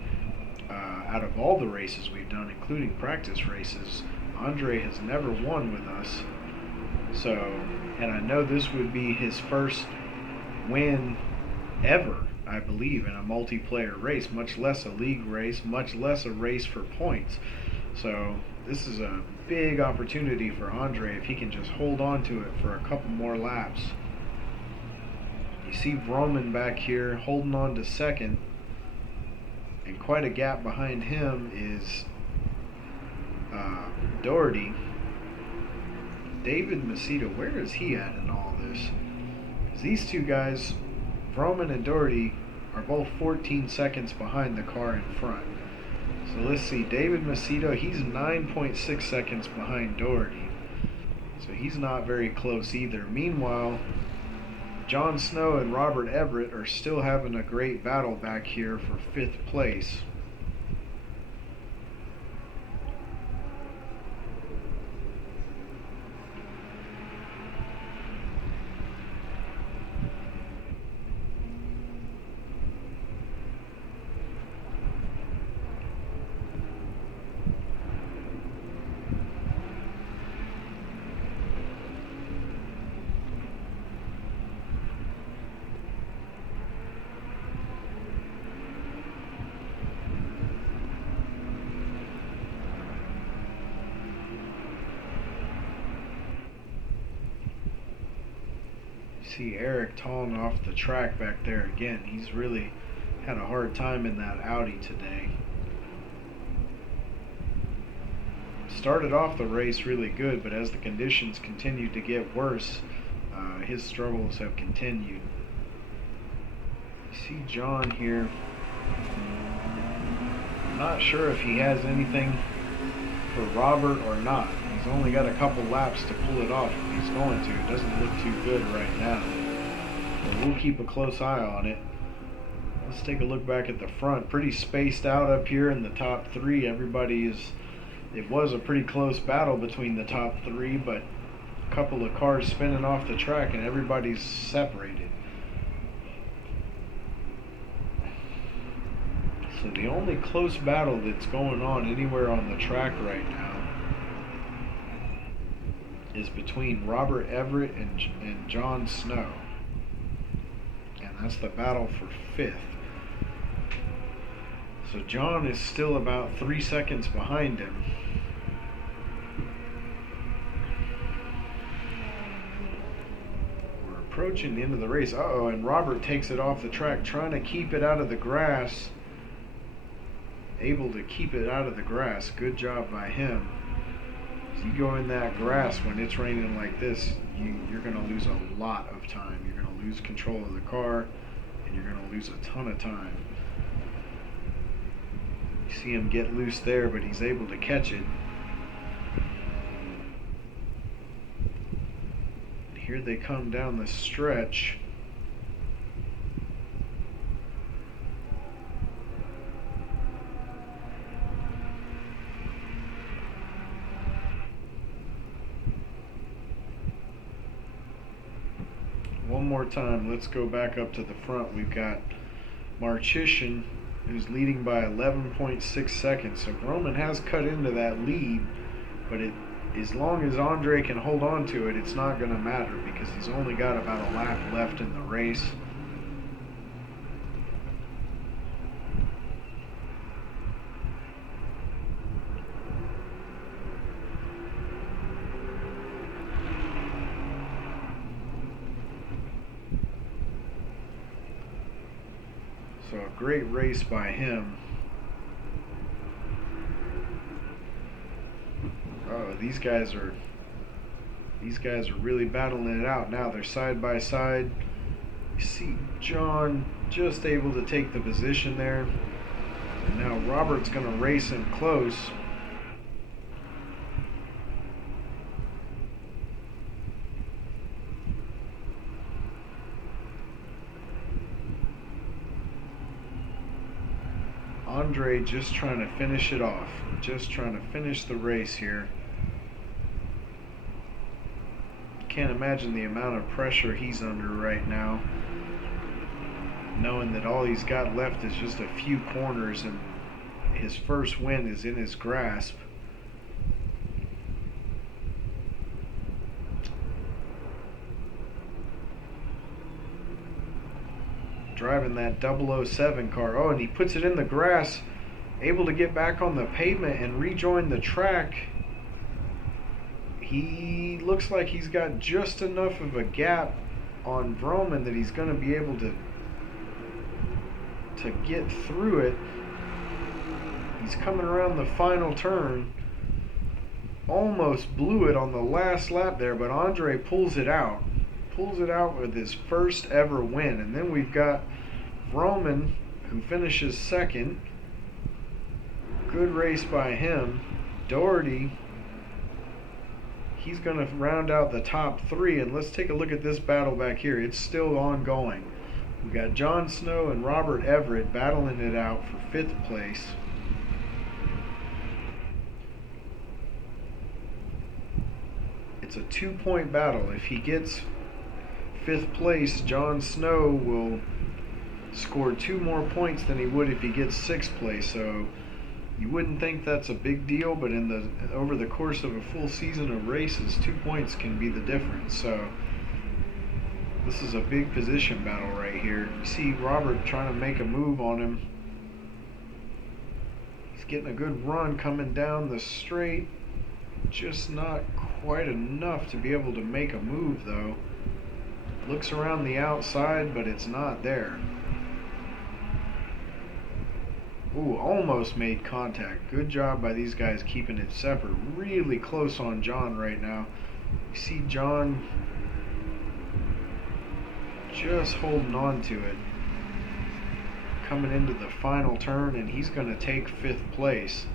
out of all the races we've done, including practice races. Andre has never won with us, so, and I know this would be his first win ever, I believe, in a multiplayer race, much less a league race, much less a race for points. So this is a big opportunity for Andre if he can just hold on to it for a couple more laps. You see Vroman back here holding on to second, and quite a gap behind him is Doherty. David Macedo, where is he at in all this? Because these two guys, Vroman and Doherty, are both 14 seconds behind the car in front. So let's see, David Macedo, he's 9.6 seconds behind Doherty. So he's not very close either. Meanwhile, Jon Snow and Robert Everett are still having a great battle back here for 5th place. See Eric Tong off the track back there again. He's really had a hard time in that Audi today. Started off the race really good, but as the conditions continued to get worse, his struggles have continued. You see John here. I'm not sure if he has anything for Robert or not. He's only got a couple laps to pull it off if he's going to. It doesn't look too good right now. But we'll keep a close eye on it. Let's take a look back at the front. Pretty spaced out up here in the top three. It was a pretty close battle between the top three, but a couple of cars spinning off the track and everybody's separated. So the only close battle that's going on anywhere on the track right now is between Robert Everett and Jon Snow. And that's the battle for 5th. So John is still about 3 seconds behind him. approaching the end of the race. Uh-oh, and Robert takes it off the track, trying to keep it out of the grass. Able to keep it out of the grass. Good job by him. If you go in that grass when it's raining like this, you're going to lose a lot of time. You're going to lose control of the car, and you're going to lose a ton of time. You see him get loose there, but he's able to catch it. Here they come down the stretch. One more time, let's go back up to the front. We've got Marcheshin, who's leading by 11.6 seconds. So Roman has cut into that lead, but as long as Andre can hold on to it, it's not going to matter because he's only got about a lap left in the race. So a great race by him. Oh, these guys are really battling it out now. They're side by side. You see John just able to take the position there. And now Robert's going to race him close. Andre just trying to finish it off. Just trying to finish the race here. Can't imagine the amount of pressure he's under right now, knowing that all he's got left is just a few corners and his first win is in his grasp. Driving that 007 car. Oh, and he puts it in the grass, able to get back on the pavement and rejoin the track. He looks like he's got just enough of a gap on Vroman that he's going to be able to get through it. He's coming around the final turn. Almost blew it on the last lap there, but Andre pulls it out. Pulls it out with his first ever win. And then we've got Vroman, who finishes second. Good race by him. Doherty, he's going to round out the top three. And let's take a look at this battle back here. It's still ongoing. We got Jon Snow and Robert Everett battling it out for 5th place. It's a 2-point battle. If he gets 5th place, Jon Snow will score 2 more points than he would if he gets 6th place. So you wouldn't think that's a big deal, but over the course of a full season of races, 2 points can be the difference. So this is a big position battle right here. You see Robert trying to make a move on him. He's getting a good run coming down the straight. Just not quite enough to be able to make a move though. Looks around the outside, but it's not there. Ooh, almost made contact. Good job by these guys keeping it separate. Really close on John right now. You see John just holding on to it. Coming into the final turn, and he's going to take 5th place.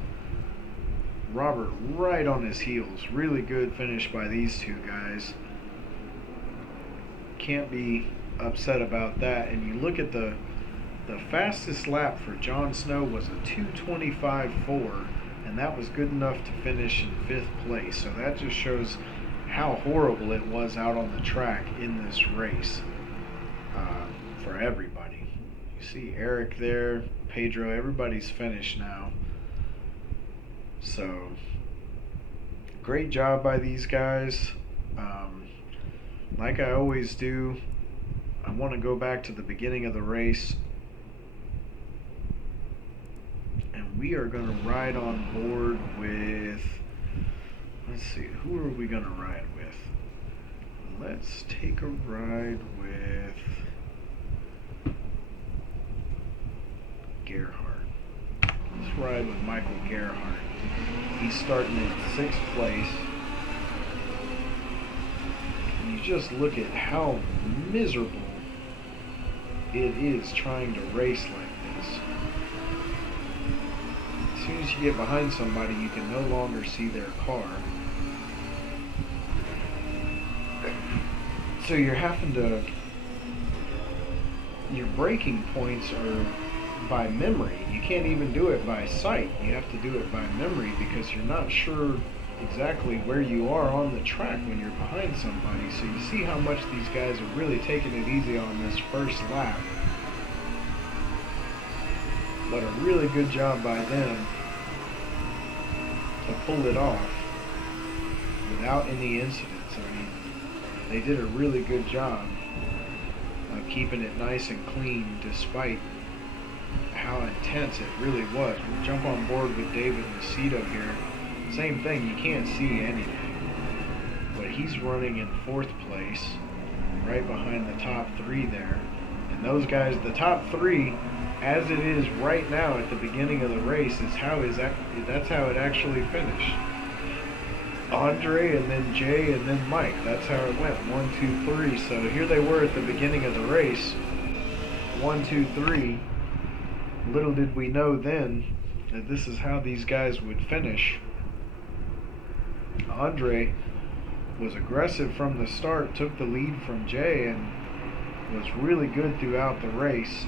Robert right on his heels. Really good finish by these two guys. Can't be upset about that. And you look at the fastest lap for Jon Snow was a 2:25.4, and that was good enough to finish in 5th place. So that just shows how horrible it was out on the track in this race for everybody. You see Eric there, Pedro, everybody's finished now. So great job by these guys. Like I always do, I want to go back to the beginning of the race, and we are going to ride on board with, let's see, who are we going to ride with? let's take a ride with Gerhardt. Let's ride with Michael Gerhardt. He's starting in 6th place. And you just look at how miserable it is trying to race like this. As soon as you get behind somebody, you can no longer see their car. So you're having to, your braking points are by memory. You can't even do it by sight. You have to do it by memory because you're not sure exactly where you are on the track when you're behind somebody. So you see how much these guys are really taking it easy on this first lap. But a really good job by them to pull it off without any incidents. I mean, they did a really good job of keeping it nice and clean despite how intense it really was. We'll jump on board with David Macedo here. Same thing, you can't see anything. But he's running in 4th place, right behind the top 3 there. And those guys, the top 3, as it is right now at the beginning of the race, that's how it actually finished. Andre and then Jay and then Mike. That's how it went. 1, 2, 3. So here they were at the beginning of the race. 1, 2, 3. Little did we know then that this is how these guys would finish. Andre was aggressive from the start, took the lead from Jay, and was really good throughout the race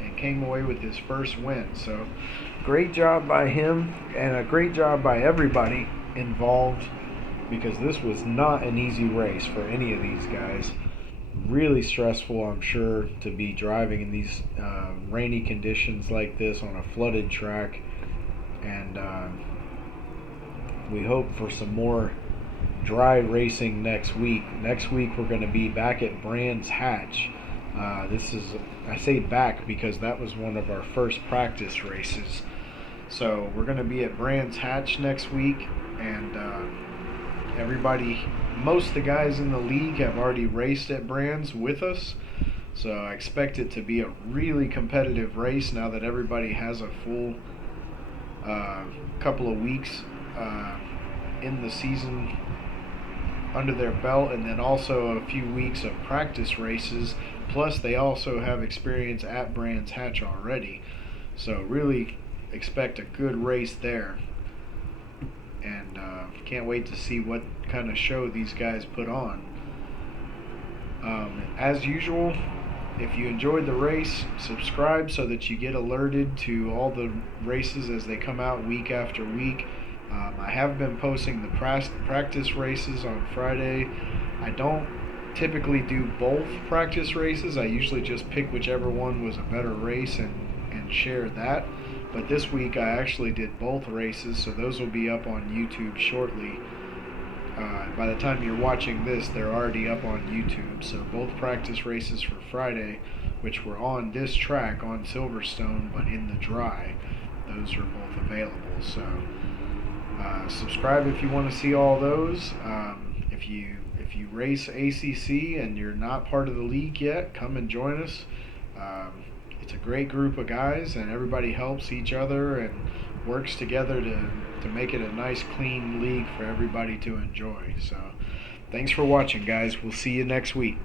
and came away with his first win. So great job by him and a great job by everybody involved, because this was not an easy race for any of these guys. Really stressful, I'm sure, to be driving in these rainy conditions like this on a flooded track, and we hope for some more dry racing next week. Next week we're going to be back at Brands Hatch. This is, I say back because that was one of our first practice races. So we're going to be at Brands Hatch next week, and most of the guys in the league have already raced at Brands with us. So I expect it to be a really competitive race now that everybody has a full couple of weeks in the season under their belt, and then also a few weeks of practice races. Plus they also have experience at Brands Hatch already. So really expect a good race there. And can't wait to see what kind of show these guys put on. As usual, if you enjoyed the race, subscribe so that you get alerted to all the races as they come out week after week. I have been posting the practice races on Friday. I don't typically do both practice races. I usually just pick whichever one was a better race and share that. But this week I actually did both races, so those will be up on YouTube shortly. By the time you're watching this, they're already up on YouTube. So both practice races for Friday, which were on this track on Silverstone but in the dry, those are both available. So subscribe if you want to see all those. If you race ACC and you're not part of the league yet, come and join us. It's a great group of guys, and everybody helps each other and works together to make it a nice, clean league for everybody to enjoy. So thanks for watching, guys. We'll see you next week.